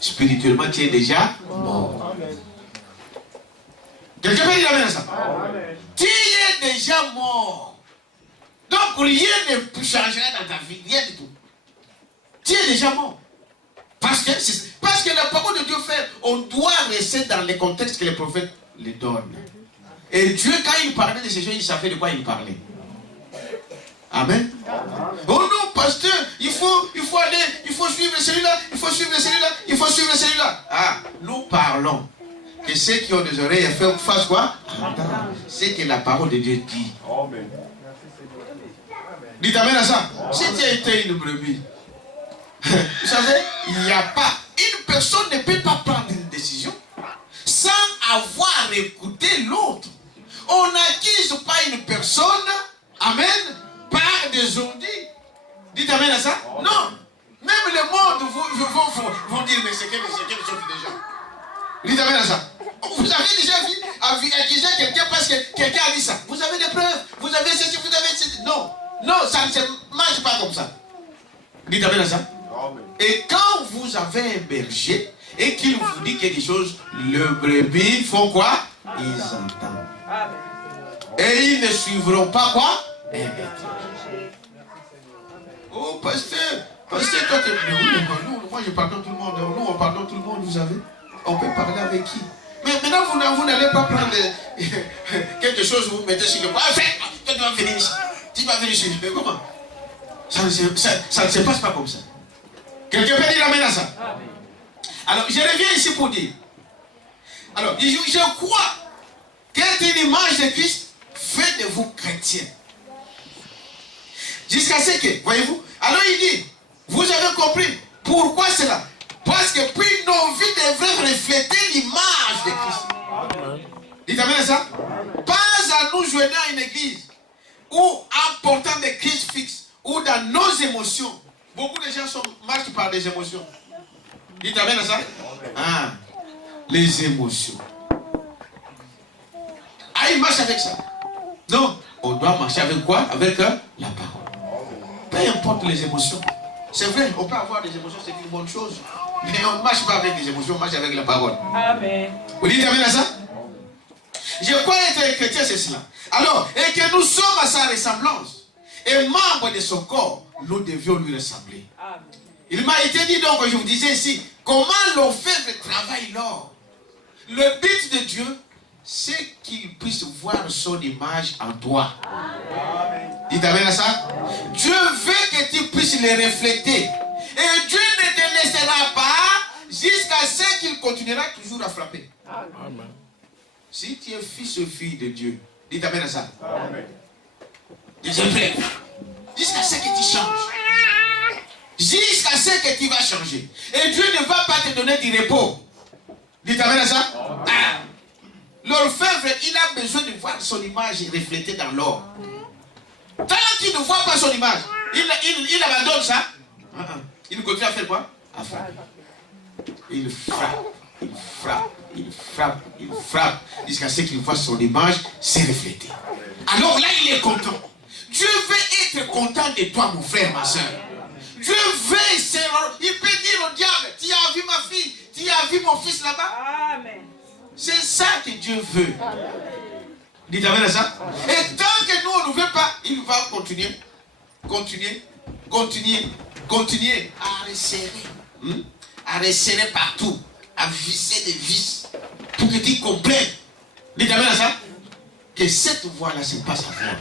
Spirituellement, tu es déjà mort. Quelqu'un peut dire amen à ça? Tu es déjà mort. Donc rien ne changera dans ta vie. Rien du tout. Tu es déjà mort. Parce que la parole de Dieu fait, on doit rester dans les contextes que les prophètes les donnent. Et Dieu, quand il parlait de ces choses, il savait de quoi il parlait. Amen. Oh non, pasteur, il faut aller, il faut suivre celui-là, il faut suivre celui-là, il faut suivre celui-là. Ah, nous parlons. Que ceux qui ont des oreilles fassent quoi? C'est que la parole de Dieu dit. Amen. Dites amen à ça. Si tu as été une brebis, vous savez, il n'y a pas, une personne ne peut pas prendre une décision sans avoir écouté l'autre. On n'accuse pas une personne, amen, par des ondits. Dites amen à ça? Non. Même le monde vont dire, mais c'est quelle sorte de gens. Dites amen à ça. Vous avez déjà vu accuser quelqu'un parce que quelqu'un a dit ça. Vous avez des preuves, vous avez ceci, vous avez ceci. Non, non, ça ne se marche pas comme ça. Dites amen à ça. Et quand vous avez un berger et qu'il vous dit quelque chose, le brebis font quoi? Ils entendent. Et ils ne suivront pas quoi? Un étranger. Oh, pasteur, toi, moi je pardonne tout le monde. Nous, on pardonne tout le monde, vous savez. On peut parler avec qui? Mais maintenant, vous n'allez pas prendre quelque chose, vous mettez sur le bois. Tu dois venir ici. Tu dois venir ici. Mais comment? Ça ne se passe pas comme ça. Quelqu'un peut dire amen à ça? Alors, je reviens ici pour dire. Alors, je crois qu'être une image de Christ fait de vous chrétiens. Jusqu'à ce que, voyez-vous, alors il dit, vous avez compris. Pourquoi cela? Parce que puis nos vies devraient refléter l'image de Christ. Dites amen à ça? Pas à nous joindre à une église ou en portant des Christ fixes ou dans nos émotions. Beaucoup de gens marchent par des émotions. Dites amen à ça? Ah, les émotions. Ah, il marche avec ça. Non, on doit marcher avec quoi? Avec la parole. Peu importe les émotions. C'est vrai, on peut avoir des émotions, c'est une bonne chose. Mais on ne marche pas avec des émotions, on marche avec la parole. Amen. Vous dites amen à ça? Je crois être chrétien, c'est cela. Alors, et que nous sommes à sa ressemblance. Et membres de son corps, nous devions lui ressembler. Amen. Il m'a été dit donc, je vous disais ici, comment l'orfèvre travaille l'or. Le but de Dieu, c'est qu'il puisse voir son image en toi. Amen. Dites amen à ça. Dieu veut que tu puisses les refléter. Et Dieu ne te laissera pas jusqu'à ce qu'il continuera toujours à frapper. Amen. Si tu es fils ou fille de Dieu, dites amen à ça. Amen. Deuxième frère, jusqu'à ce que tu changes. Jusqu'à ce que tu vas changer. Et Dieu ne va pas te donner du repos. Dites amen à ça. Ah. L'orfèvre, il a besoin de voir son image reflétée dans l'or. Tant qu'il ne voit pas son image, il abandonne ça. Il continue à faire quoi? À frapper. Il frappe, il frappe, il frappe, il frappe, jusqu'à ce qu'il voit son image se refléter. Alors là, il est content. Dieu veut être content de toi, mon frère, ma soeur. Dieu veut, il peut dire au diable, tu as vu ma fille, tu as vu mon fils là-bas. Amen. C'est ça que Dieu veut. Dites amen à ça. Et tant que nous, on ne veut pas, il va continuer à resserrer. À resserrer partout, à visser des vis, pour que tu comprennes. Dites amen à ça. Que cette voie-là, ce n'est pas sa voie.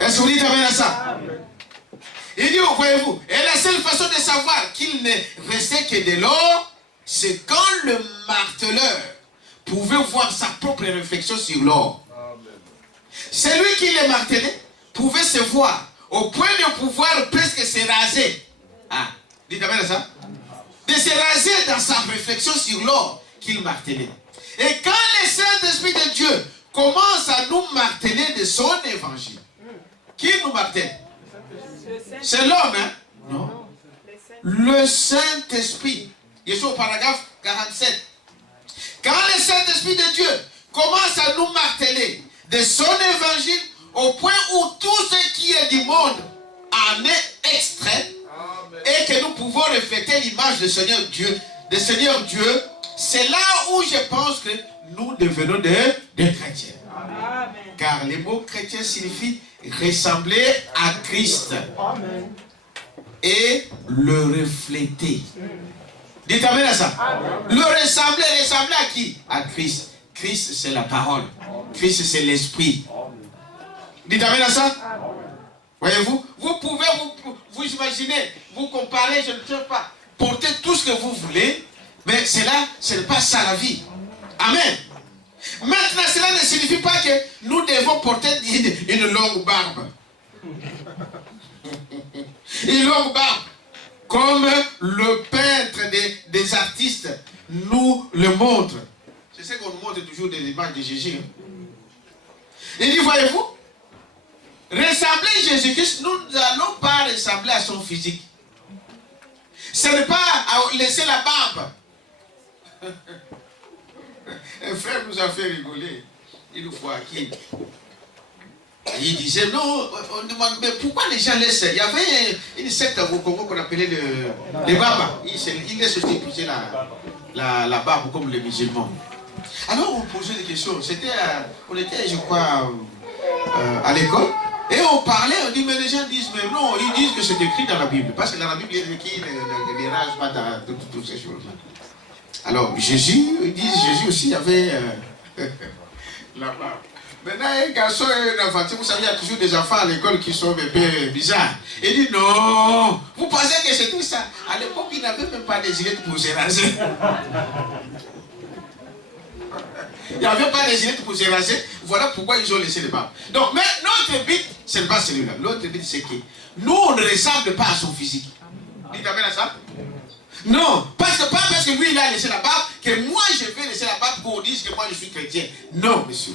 Est-ce que vous dites amen à ça? Il dit, voyez-vous, et la seule façon de savoir qu'il ne restait que de l'or, c'est quand le marteleur pouvait voir sa propre réflexion sur l'or. Celui qui le martelait pouvait se voir au point de pouvoir presque se raser. Ah, dites amen à ça. De se raser dans sa réflexion sur l'or qu'il martelait. Et quand le Saint-Esprit de Dieu commence à nous marteler de son évangile, qui nous martèle? C'est l'homme, hein? Non. Le Saint-Esprit. Il est au paragraphe 47. Quand le Saint-Esprit de Dieu commence à nous marteler de son évangile, au point où tout ce qui est du monde en est extrait, et que nous pouvons refléter l'image du Seigneur Dieu, c'est là où je pense que nous devenons des chrétiens. Amen. Car le mot chrétien signifie ressembler à Christ. Amen. Et le refléter. Dites amen à ça. Amen. Le ressembler à qui? À Christ. Christ, c'est la parole. Christ, c'est l'esprit. Dites amen à ça. Amen. Voyez-vous, vous pouvez vous imaginer, vous comparer, je ne sais pas, porter tout ce que vous voulez, mais cela, ce n'est pas ça la vie. Amen. Maintenant, cela ne signifie pas que nous devons porter une longue barbe. Une longue barbe. Comme le peintre des artistes nous le montre. C'est ce qu'on nous montre toujours des images de Jésus. Il dit, voyez-vous, ressembler à Jésus-Christ, nous n'allons pas ressembler à son physique. Ce n'est pas à laisser la barbe. Un frère nous a fait rigoler. Il nous voit qui. Il disait, non, on demande, mais pourquoi les gens laissent? Il y avait une secte au Congo qu'on appelait les Babas. Ils laissent aussi pousser la barbe comme les musulmans. Alors on posait des questions. On était, je crois, à l'école. Et on parlait, on dit, mais les gens disent, mais non, ils disent que c'est écrit dans la Bible. Parce que dans la Bible, il y a écrit ne rage pas dans toutes ces choses. Alors, Jésus, ils disent, Jésus aussi avait la barbe. Maintenant, un garçon et un enfant, vous savez, il y a toujours des enfants à l'école qui sont un peu bizarres. Il dit, non, vous pensez que c'était ça. À l'époque, ils n'avaient même pas des gilettes pour se raser. Il n'y avait pas de gilettes pour se raser. Voilà pourquoi ils ont laissé les barbes. Donc, mais notre but, ce n'est pas celui-là. L'autre but, c'est que nous, on ne ressemble pas à son physique. Dites amen à ça? Non, pas parce que lui, il a laissé la barbe, que moi, je vais laisser la barbe pour qu'on dise que moi, je suis chrétien. Non, monsieur.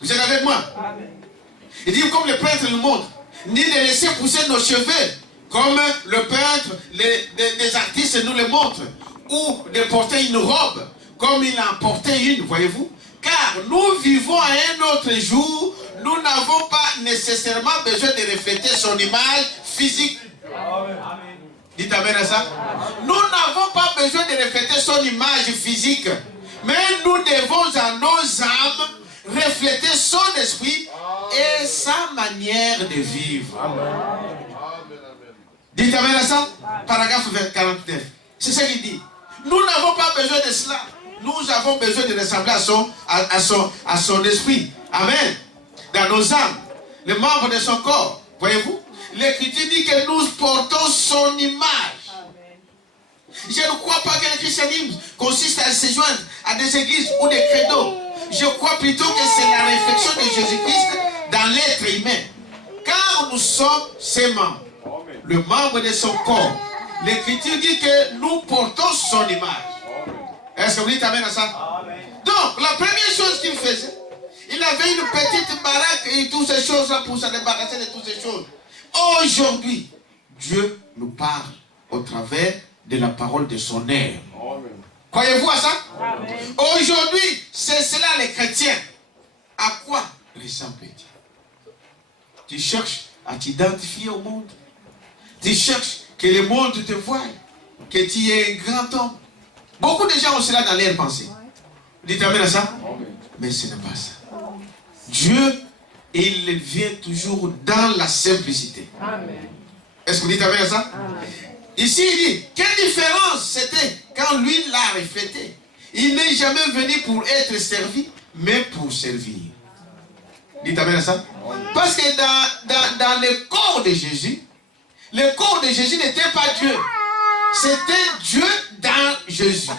Vous êtes avec moi? Amen. Il dit, comme le peintre nous montre, ni de laisser pousser nos cheveux, comme le peintre, les artistes nous le montrent, ou de porter une robe, comme il en portait une, voyez-vous? Car nous vivons à un autre jour, nous n'avons pas nécessairement besoin de refléter son image physique. Amen. Dites amen à ça. Nous n'avons pas besoin de refléter son image physique, mais nous devons à nos âmes refléter son esprit et sa manière de vivre. Amen. Dites amen à ça. Paragraphe 49. C'est ce qu'il dit. Nous n'avons pas besoin de cela. Nous avons besoin de ressembler à son esprit. Amen. Dans nos âmes, les membres de son corps, Voyez-vous? L'Écriture dit que nous portons son image. Je ne crois pas que le christianisme consiste à se joindre à des églises ou des credos. Je crois plutôt que c'est la réflexion de Jésus-Christ dans l'être humain. Car nous sommes ses membres, le membre de son corps. L'Écriture dit que nous portons son image. Est-ce que vous dites amen à ça? Donc, la première chose qu'il faisait, il avait une petite baraque et toutes ces choses-là pour se débarrasser de toutes ces choses. Aujourd'hui, Dieu nous parle au travers de la parole de son ère. Croyez-vous à ça? Aujourd'hui, c'est cela les chrétiens. À quoi ressemble-t-il? Tu cherches à t'identifier au monde. Tu cherches que le monde te voie, que tu es un grand homme. Beaucoup de gens ont cela dans leurs pensées. Dites amen à ça? Mais ce n'est pas ça. Dieu, il vient toujours dans la simplicité. Est-ce que vous dites amen à ça? Ici, il dit, quelle différence c'était quand lui l'a reflété. Il n'est jamais venu pour être servi, mais pour servir. Dites amen à ça? Parce que dans le corps de Jésus, le corps de Jésus n'était pas Dieu. C'était Dieu dans Jésus.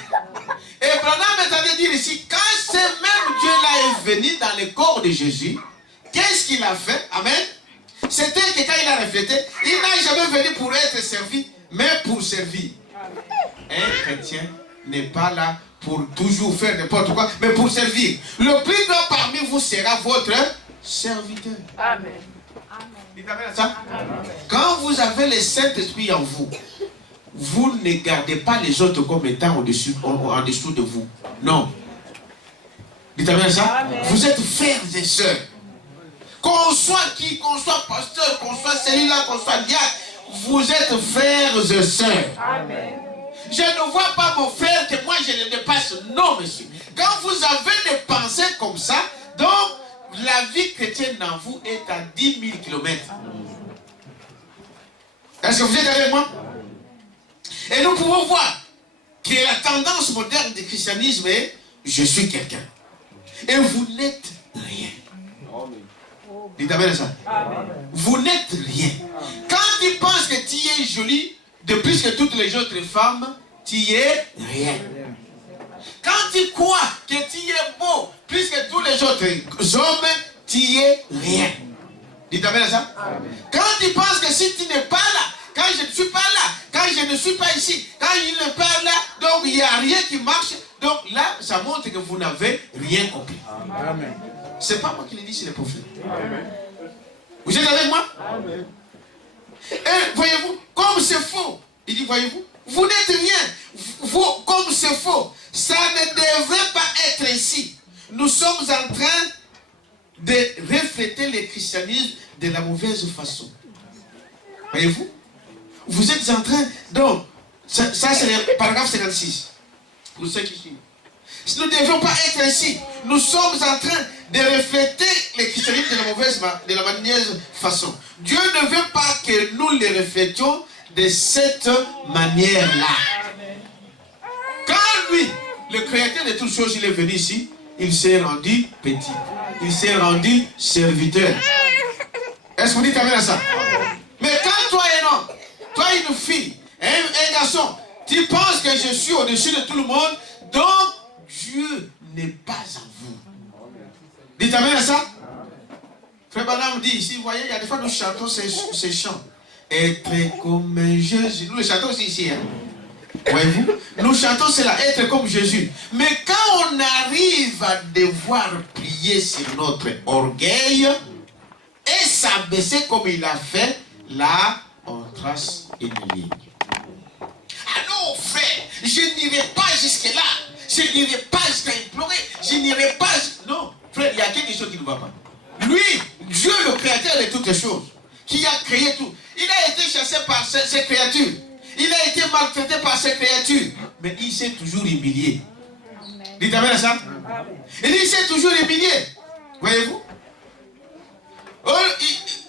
Et Branham est en train de dire ici, quand ce même Dieu-là est venu dans le corps de Jésus, qu'est-ce qu'il a fait? Amen. C'était que quand il a reflété, il n'a jamais venu pour être servi, mais pour servir. Un chrétien n'est pas là pour toujours faire n'importe quoi, mais pour servir. Le plus grand parmi vous sera votre serviteur. Amen. Dites amen à ça? Quand vous avez le Saint-Esprit en vous, vous ne gardez pas les autres comme étant en dessous de vous. Non. Dites amen à ça? Amen. Vous êtes frères et sœurs. Qu'on soit qui, qu'on soit pasteur, qu'on soit celui-là, qu'on soit diacre, vous êtes frères et sœurs. Amen. Je ne vois pas mon frère que moi je le dépasse. Non, monsieur. Quand vous avez des pensées comme ça, donc la vie chrétienne en vous est à 10 000 km. Est-ce que vous êtes avec moi? Et nous pouvons voir que la tendance moderne du christianisme est je suis quelqu'un. Et vous n'êtes rien. Dites amen à ça. Vous n'êtes rien. Quand tu penses que tu es jolie, de plus que toutes les autres femmes, tu es rien. Quand tu crois que tu es beau, plus que tous les autres hommes, tu es rien. Dites amen à ça. Quand tu penses que si tu n'es pas là, quand je ne suis pas là, quand je ne suis pas ici, quand il n'est pas là, donc il n'y a rien qui marche. Donc là, ça montre que vous n'avez rien compris. C'est pas moi qui le dis, c'est le prophète. Vous êtes avec moi? Et voyez-vous, comme c'est faux, il dit, voyez-vous, vous n'êtes rien. Vous, comme c'est faux, ça ne devrait pas être ainsi. Nous sommes en train de refléter le christianisme de la mauvaise façon. Voyez-vous? Vous êtes en train... Donc, ça c'est le paragraphe 56. Pour ceux qui suivent. Nous ne devons pas être ainsi. Nous sommes en train de refléter le christianisme de la mauvaise façon. Dieu ne veut pas que nous le reflétions de cette manière-là. Quand lui, le créateur de toutes choses, il est venu ici, il s'est rendu petit. Il s'est rendu serviteur. Est-ce que vous dites amen à ça? Mais quand toi un homme, toi une fille, un garçon, tu penses que je suis au-dessus de tout le monde, donc Dieu n'est pas en vous. Dites amen à ça? Frère Branham dit ici, vous voyez, il y a des fois nous chantons ces chants. Être comme Jésus. Nous le chantons aussi ici. Hein? Voyez-vous? Nous chantons cela, être comme Jésus. Mais quand on arrive à devoir plier sur notre orgueil et s'abaisser comme il a fait, là, on trace une ligne. Ah non, frère, je n'irai pas jusque-là. Je n'irai pas jusqu'à implorer. Je n'irai pas... Non, frère, il y a quelque chose qui ne va pas. Lui, Dieu, le créateur de toutes les choses, qui a créé tout, il a été chassé par ses créatures. Il a été maltraité par ses créatures. Mais il s'est toujours humilié. Dites amen à ça. Il s'est toujours humilié. Voyez-vous?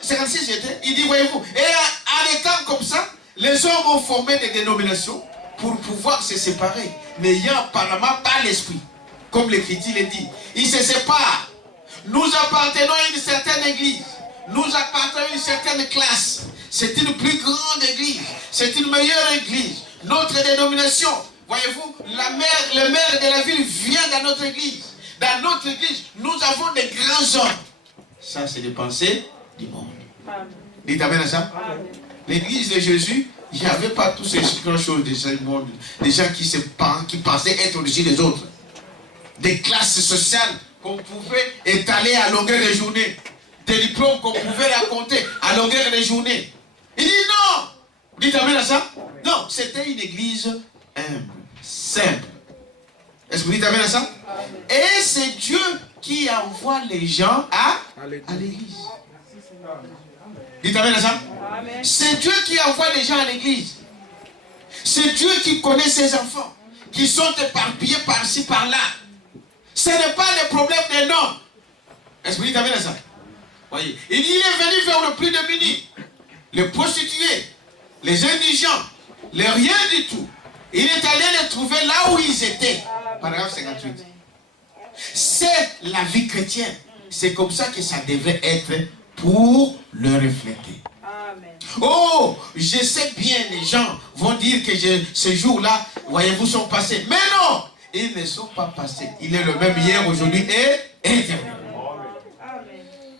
56 j'étais. Il dit, voyez-vous, et en étant comme ça, les hommes ont formé des dénominations pour pouvoir se séparer, n'ayant apparemment pas l'esprit. Comme l'Écriture le dit. Ils se séparent. Nous appartenons à une certaine église. nous appartenons à une certaine classe. C'est une plus grande église. C'est une meilleure église. Notre dénomination, voyez-vous, le maire de la ville vient dans notre église. Dans notre église, nous avons des grands hommes. Ça, c'est des pensées du monde. Amen. Dites amen à ça. L'église de Jésus, il n'y avait pas toutes ces grandes choses de ce monde. Des gens qui pensaient être au-dessus des autres. Des classes sociales qu'on pouvait étaler à longueur de journée. Des diplômes qu'on pouvait raconter à longueur de journée. Il dit non. Dites amen à ça. Non, c'était une église humble, simple. Est-ce que vous dites amen à ça? Et c'est Dieu qui envoie les gens à l'église. Dites amen à ça. C'est Dieu qui envoie les gens à l'église. C'est Dieu qui connaît ses enfants, qui sont éparpillés par-ci, par-là. Ce n'est pas le problème des noms. Est-ce que vous dites amen à ça? Voyez, il est venu vers le plus démuni, les prostituées, les indigents, les rien du tout. Il est allé les trouver là où ils étaient. Paragraphe 58. C'est la vie chrétienne. C'est comme ça que ça devrait être pour le refléter. Amen. Oh, je sais bien, les gens vont dire que ce jour-là, voyez-vous, sont passés. Mais non, ils ne sont pas passés. Il est le même hier, aujourd'hui et éternellement.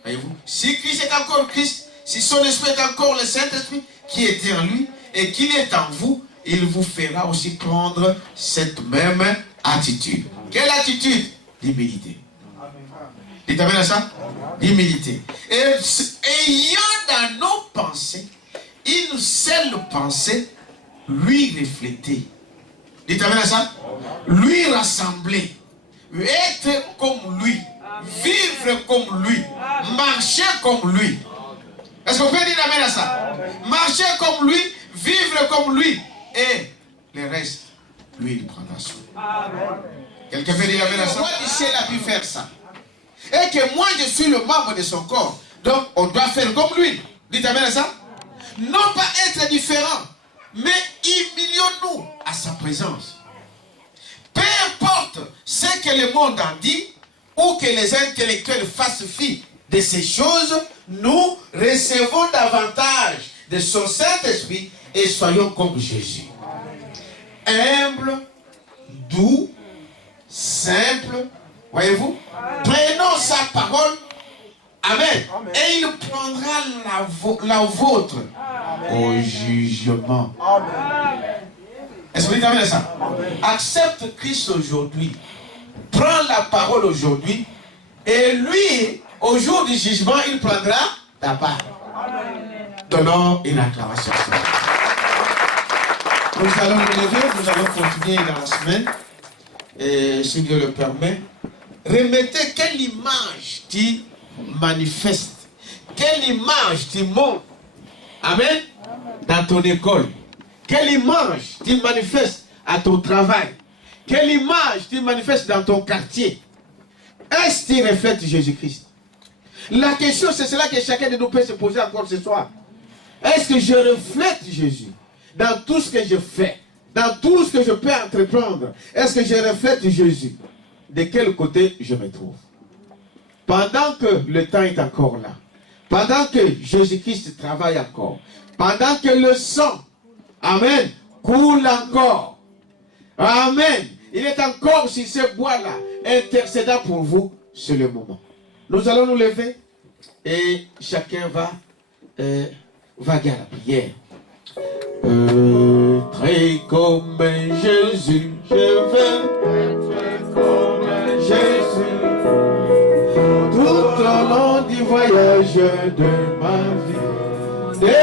Voyez-vous, si Christ est encore Christ, si son esprit est encore le Saint-Esprit qui est en lui et qu'il est en vous, il vous fera aussi prendre cette même attitude. Quelle attitude? D'humilité. Dites amen à ça? D'humilité. Et ayant dans nos pensées une seule pensée, lui refléter. Dites amen à ça? Lui rassembler. Être comme lui. Vivre comme lui. Marcher comme lui. Est-ce qu'on peut dire amen à ça? Marcher comme lui, vivre comme lui. Et le reste, lui, il prendra soin. Quelqu'un peut dire amen à ça? Moi, du ciel a pu faire ça. Et que moi, je suis le membre de son corps. Donc, on doit faire comme lui. Dites amen à ça? Non pas être différent, mais humilions-nous à sa présence. Peu importe ce que le monde en dit, ou que les intellectuels fassent fi de ces choses, nous recevons davantage de son Saint-Esprit et soyons comme Jésus. Humble, doux, simple, voyez-vous? Prenons sa parole, amen, et il prendra la vôtre au jugement. Est-ce que vous dites amen à ça? Accepte Christ aujourd'hui. Prends la parole aujourd'hui et lui, au jour du jugement, il prendra ta part. Donnons une acclamation. Nous allons nous lever, nous allons continuer dans la semaine, et si Dieu le permet. Remettez quelle image tu manifestes, quelle image tu montres, amen, dans ton école, quelle image tu manifestes à ton travail. Quelle image tu manifestes dans ton quartier? Est-ce que tu reflètes Jésus-Christ? La question, c'est cela que chacun de nous peut se poser encore ce soir. Est-ce que je reflète Jésus dans tout ce que je fais, dans tout ce que je peux entreprendre? Est-ce que je reflète Jésus? De quel côté je me trouve? Pendant que le temps est encore là, pendant que Jésus-Christ travaille encore, pendant que le sang, amen, coule encore, amen, il est encore sur ce bois-là, intercédant pour vous, c'est le moment. Nous allons nous lever et chacun va vaguer à la prière. Très comme Jésus, je veux être comme Jésus. Tout au long du voyage de ma vie, de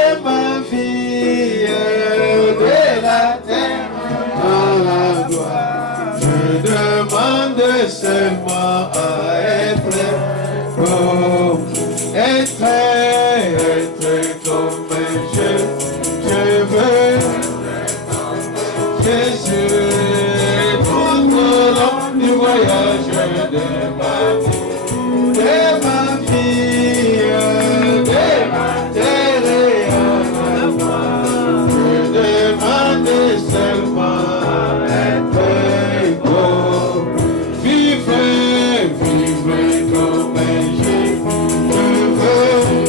la terre à la gloire. Je demande seulement à être comme je veux Jésus. Tout au long du voyage de ma vie, de ma terre et à la croix. Je demande seulement être comme vivre comme je veux.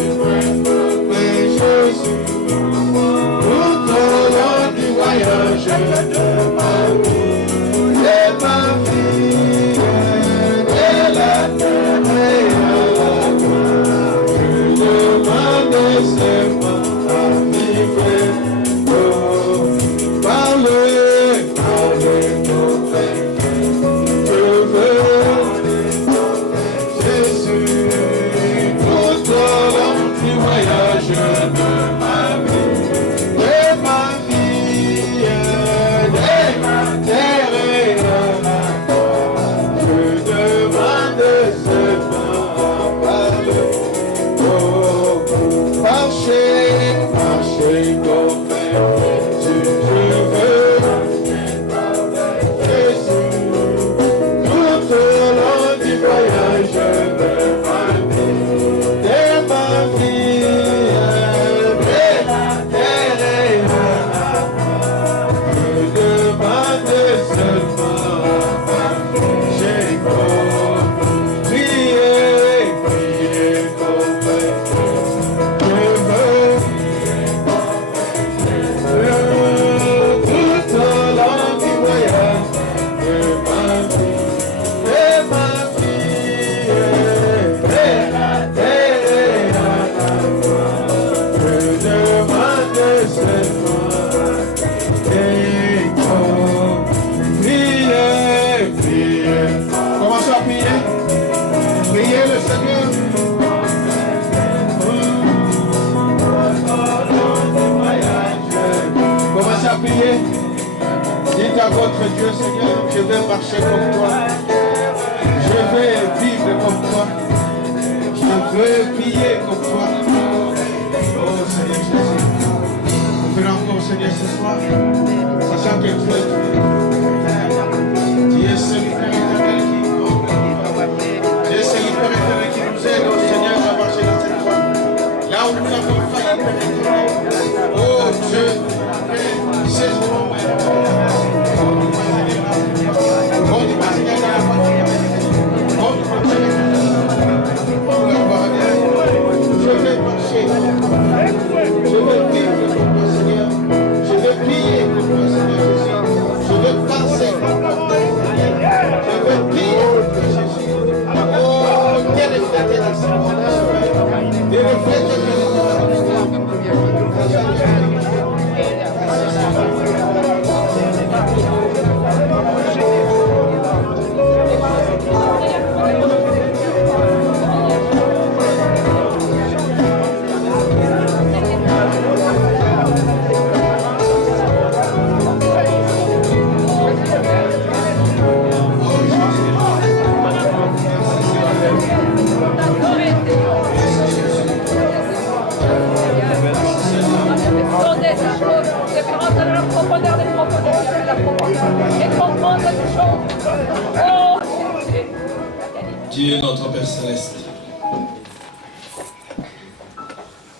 Dieu notre Père Céleste,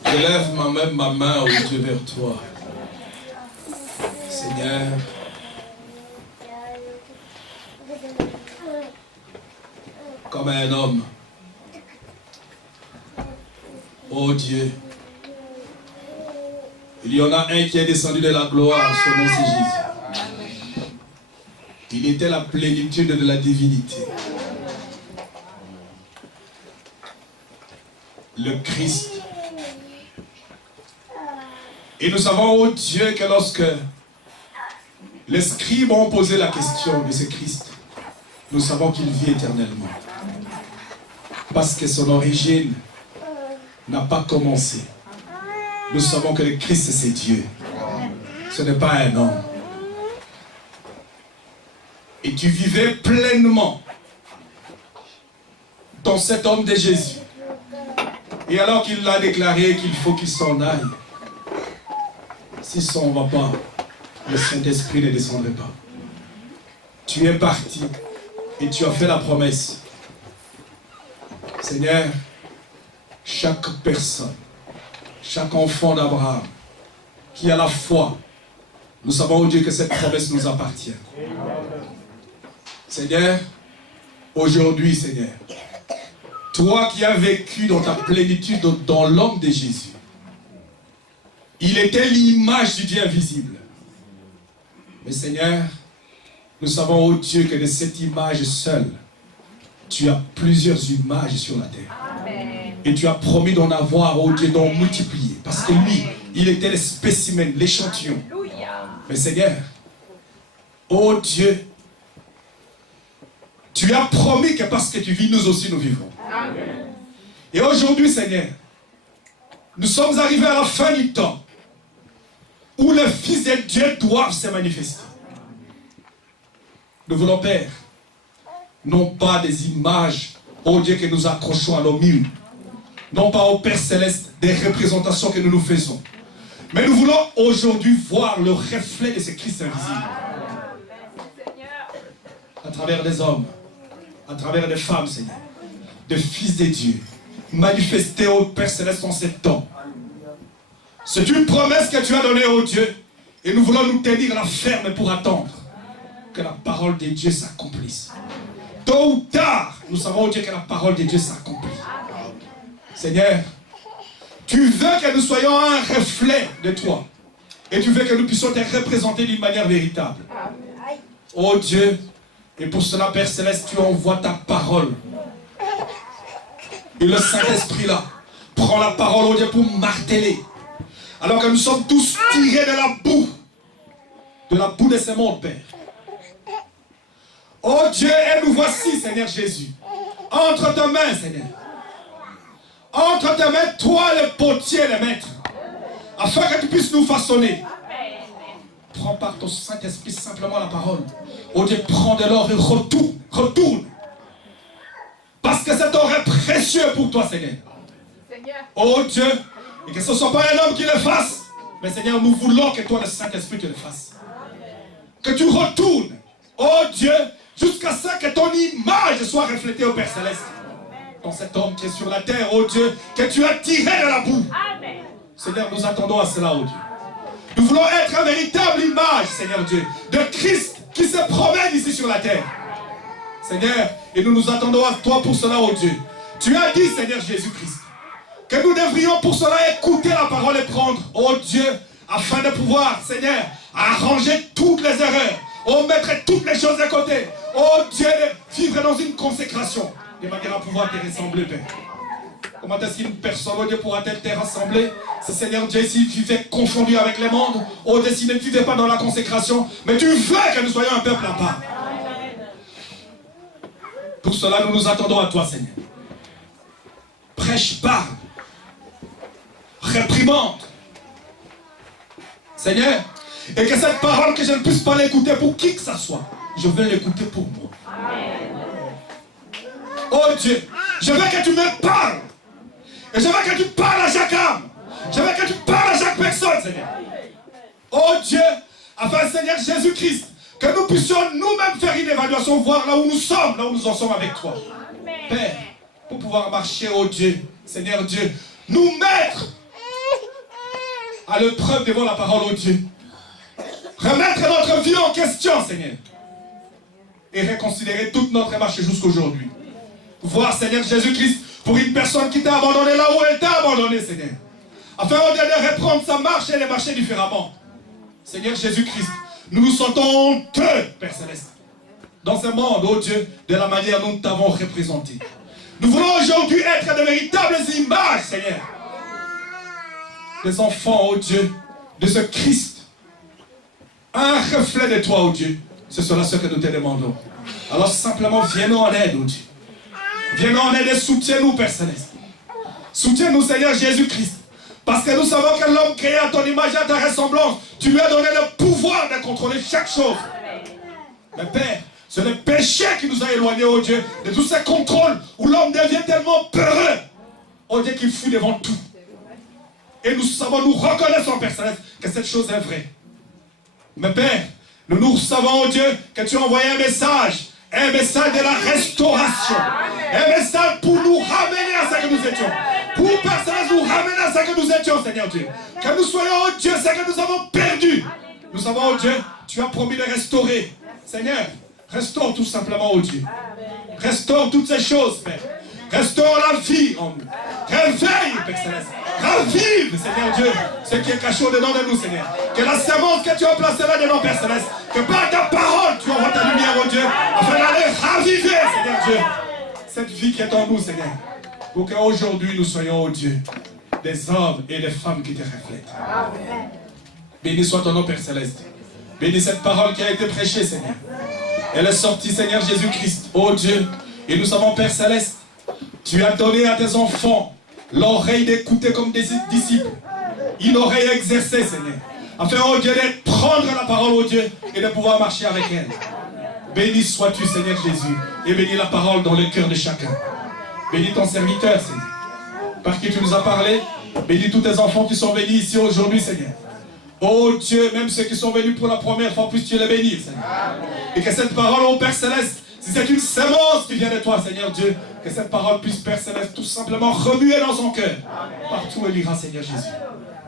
je lève ma main, oh Dieu, vers toi. Seigneur, comme un homme, oh Dieu, il y en a un qui est descendu de la gloire, son nom c'est Jésus. Il était la plénitude de la divinité. Le Christ. Et nous savons, oh Dieu, que lorsque les scribes ont posé la question de ce Christ, nous savons qu'il vit éternellement. Parce que son origine n'a pas commencé. Nous savons que le Christ, c'est Dieu. Ce n'est pas un homme. Et tu vivais pleinement dans cet homme de Jésus. Et alors qu'il a déclaré qu'il faut qu'il s'en aille, si ça ne va pas, le Saint-Esprit ne descendrait pas. Tu es parti et tu as fait la promesse. Seigneur, chaque personne, chaque enfant d'Abraham qui a la foi, nous savons, oh Dieu, que cette promesse nous appartient. Seigneur, aujourd'hui, Seigneur, toi qui as vécu dans ta plénitude dans l'homme de Jésus, il était l'image du Dieu invisible. Mais Seigneur, nous savons, oh Dieu, que de cette image seule, tu as plusieurs images sur la terre. Amen. Et tu as promis d'en avoir, oh Dieu, d'en multiplier. Parce que lui, il était le spécimen, l'échantillon. Mais Seigneur, oh Dieu, tu as promis que parce que tu vis, nous aussi nous vivons. Et aujourd'hui, Seigneur, nous sommes arrivés à la fin du temps où le Fils de Dieu doit se manifester. Nous voulons, Père, non pas des images, oh Dieu, que nous accrochons à nos murs, non pas au Père Céleste, des représentations que nous nous faisons. Mais nous voulons aujourd'hui voir le reflet de ce Christ invisible. À travers des hommes, à travers des femmes, Seigneur, des fils de Dieu, manifestés au Père Céleste en ces temps. C'est une promesse que tu as donnée au Dieu, et nous voulons nous tenir la ferme pour attendre que la parole de Dieu s'accomplisse. Tôt ou tard, nous savons, Dieu, que la parole de Dieu s'accomplit. Seigneur, tu veux que nous soyons un reflet de toi. Et tu veux que nous puissions te représenter d'une manière véritable. Oh Dieu, et pour cela, Père Céleste, tu envoies ta parole. Et le Saint-Esprit là, prend la parole, oh Dieu, pour marteler. Alors que nous sommes tous tirés de la boue de ce monde, Père. Oh Dieu, et nous voici, Seigneur Jésus, entre tes mains, Seigneur. Entre tes mains, toi le potier, le maître, afin que tu puisses nous façonner. Prends par ton Saint-Esprit simplement la parole. Oh Dieu, prends de l'or et retourne. Parce que c'est un rêve précieux pour toi, Seigneur. Oh Dieu, et que ce ne soit pas un homme qui le fasse, mais Seigneur, nous voulons que toi, le Saint-Esprit, te le fasse. Que tu retournes, oh Dieu, jusqu'à ce que ton image soit reflétée au Père Céleste. Dans cet homme qui est sur la terre, oh Dieu, que tu as tiré de la boue. Amen. Seigneur, nous attendons à cela, oh Dieu. Nous voulons être une véritable image, Seigneur Dieu, de Christ qui se promène ici sur la terre. Seigneur, et nous nous attendons à toi pour cela, oh Dieu. Tu as dit, Seigneur Jésus-Christ, que nous devrions pour cela écouter la parole et prendre, oh Dieu, afin de pouvoir, Seigneur, arranger toutes les erreurs, oh mettre toutes les choses à côté, oh Dieu, de vivre dans une consécration, de manière à pouvoir te ressembler, Père. Comment est-ce qu'une personne, oh Dieu, pourra-t-elle te rassembler? Ce Seigneur Dieu, s'il vivait confondu avec les mondes, oh Dieu, s'il ne vivait pas dans la consécration, mais tu veux que nous soyons un peuple à part. Pour cela, nous nous attendons à toi, Seigneur. Prêche, parle, réprimande, Seigneur, et que cette parole, que je ne puisse pas l'écouter pour qui que ce soit, je veux l'écouter pour moi. Oh Dieu, je veux que tu me parles. Et je veux que tu parles à chaque âme. Je veux que tu parles à chaque personne, Seigneur. Oh Dieu, afin, Seigneur Jésus-Christ, que nous puissions nous-mêmes faire une évaluation, voir là où nous sommes, là où nous en sommes avec toi. Père, pour pouvoir marcher, oh Dieu, Seigneur Dieu, nous mettre à l'épreuve devant la parole, oh Dieu. Remettre notre vie en question, Seigneur. Et reconsidérer toute notre marche jusqu'aujourd'hui. Voir, Seigneur Jésus-Christ, pour une personne qui t'a abandonné là où elle t'a abandonné, Seigneur. Afin de reprendre sa marche et de marcher différemment. Seigneur Jésus-Christ, nous nous sentons honteux, Père Céleste, dans ce monde, oh Dieu, de la manière dont nous t'avons représenté. Nous voulons aujourd'hui être de véritables images, Seigneur. Des enfants, oh Dieu, de ce Christ. Un reflet de toi, oh Dieu. C'est cela ce que nous te demandons. Alors simplement, viens-nous en aide, oh Dieu. Viens-nous en aide et soutiens-nous, Père Céleste. Soutiens-nous, Seigneur Jésus-Christ. Parce que nous savons que l'homme créé à ton image et à ta ressemblance, tu lui as donné le pouvoir de contrôler chaque chose. Mais Père, c'est le péché qui nous a éloignés, oh Dieu, de tous ces contrôles où l'homme devient tellement peureux, oh Dieu, qu'il fuit devant tout. Et nous savons, nous reconnaissons, Père Céleste, que cette chose est vraie. Mais Père, nous savons, oh Dieu, que tu as envoyé un message de la restauration. Un message pour nous ramener à ce que nous étions. Pour Père Céleste, nous ramener à ce que nous étions, Seigneur Dieu. Que nous soyons, oh Dieu, ce que nous avons perdu. Nous savons, oh Dieu, tu as promis de restaurer. Seigneur, restaure tout simplement, oh Dieu. Restaure toutes ces choses, Père. Restaure la vie en nous. Réveille, Père Céleste. Ravive, Seigneur Dieu, ce qui est caché au-dedans de nous, Seigneur. Que la semence que tu as placée là-dedans, Père Céleste, que par ta parole, tu envoies ta lumière, oh Dieu, afin d'aller raviver, Seigneur Dieu, cette vie qui est en nous, Seigneur. Pour qu'aujourd'hui, nous soyons, oh Dieu, des hommes et des femmes qui te reflètent. Béni soit ton nom, Père Céleste. Bénis cette parole qui a été prêchée, Seigneur. Elle est sortie, Seigneur Jésus-Christ. Oh Dieu, et nous savons, Père Céleste, tu as donné à tes enfants l'oreille d'écouter comme des disciples. Une oreille exercée, Seigneur. Afin, oh Dieu, de prendre la parole, oh Dieu, et de pouvoir marcher avec elle. Béni sois-tu, Seigneur Jésus, et bénis la parole dans le cœur de chacun. Bénis ton serviteur, Seigneur, par qui tu nous as parlé. Bénis tous tes enfants qui sont venus ici aujourd'hui, Seigneur. Oh Dieu, même ceux qui sont venus pour la première fois, puisses-tu les bénir, Seigneur. Et que cette parole, oh Père Céleste, si c'est une semence qui vient de toi, Seigneur Dieu, que cette parole puisse, Père Céleste, tout simplement remuer dans son cœur. Partout où elle ira, Seigneur Jésus.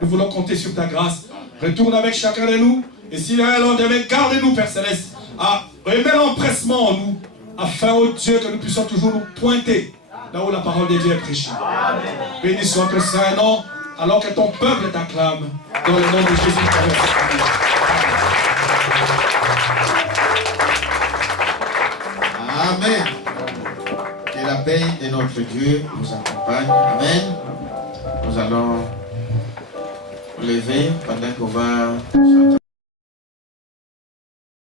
Nous voulons compter sur ta grâce. Retourne avec chacun de nous. Et s'il y a un lendemain, garde-nous, Père Céleste, à aimer l'empressement en nous, afin, oh Dieu, que nous puissions toujours nous pointer là où la parole de Dieu est prêchée. Béni soit ton saint nom, alors que ton peuple t'acclame, dans le nom de Jésus. Amen. Que la paix de notre Dieu nous accompagne. Amen. Nous allons lever pendant qu'on va chanter.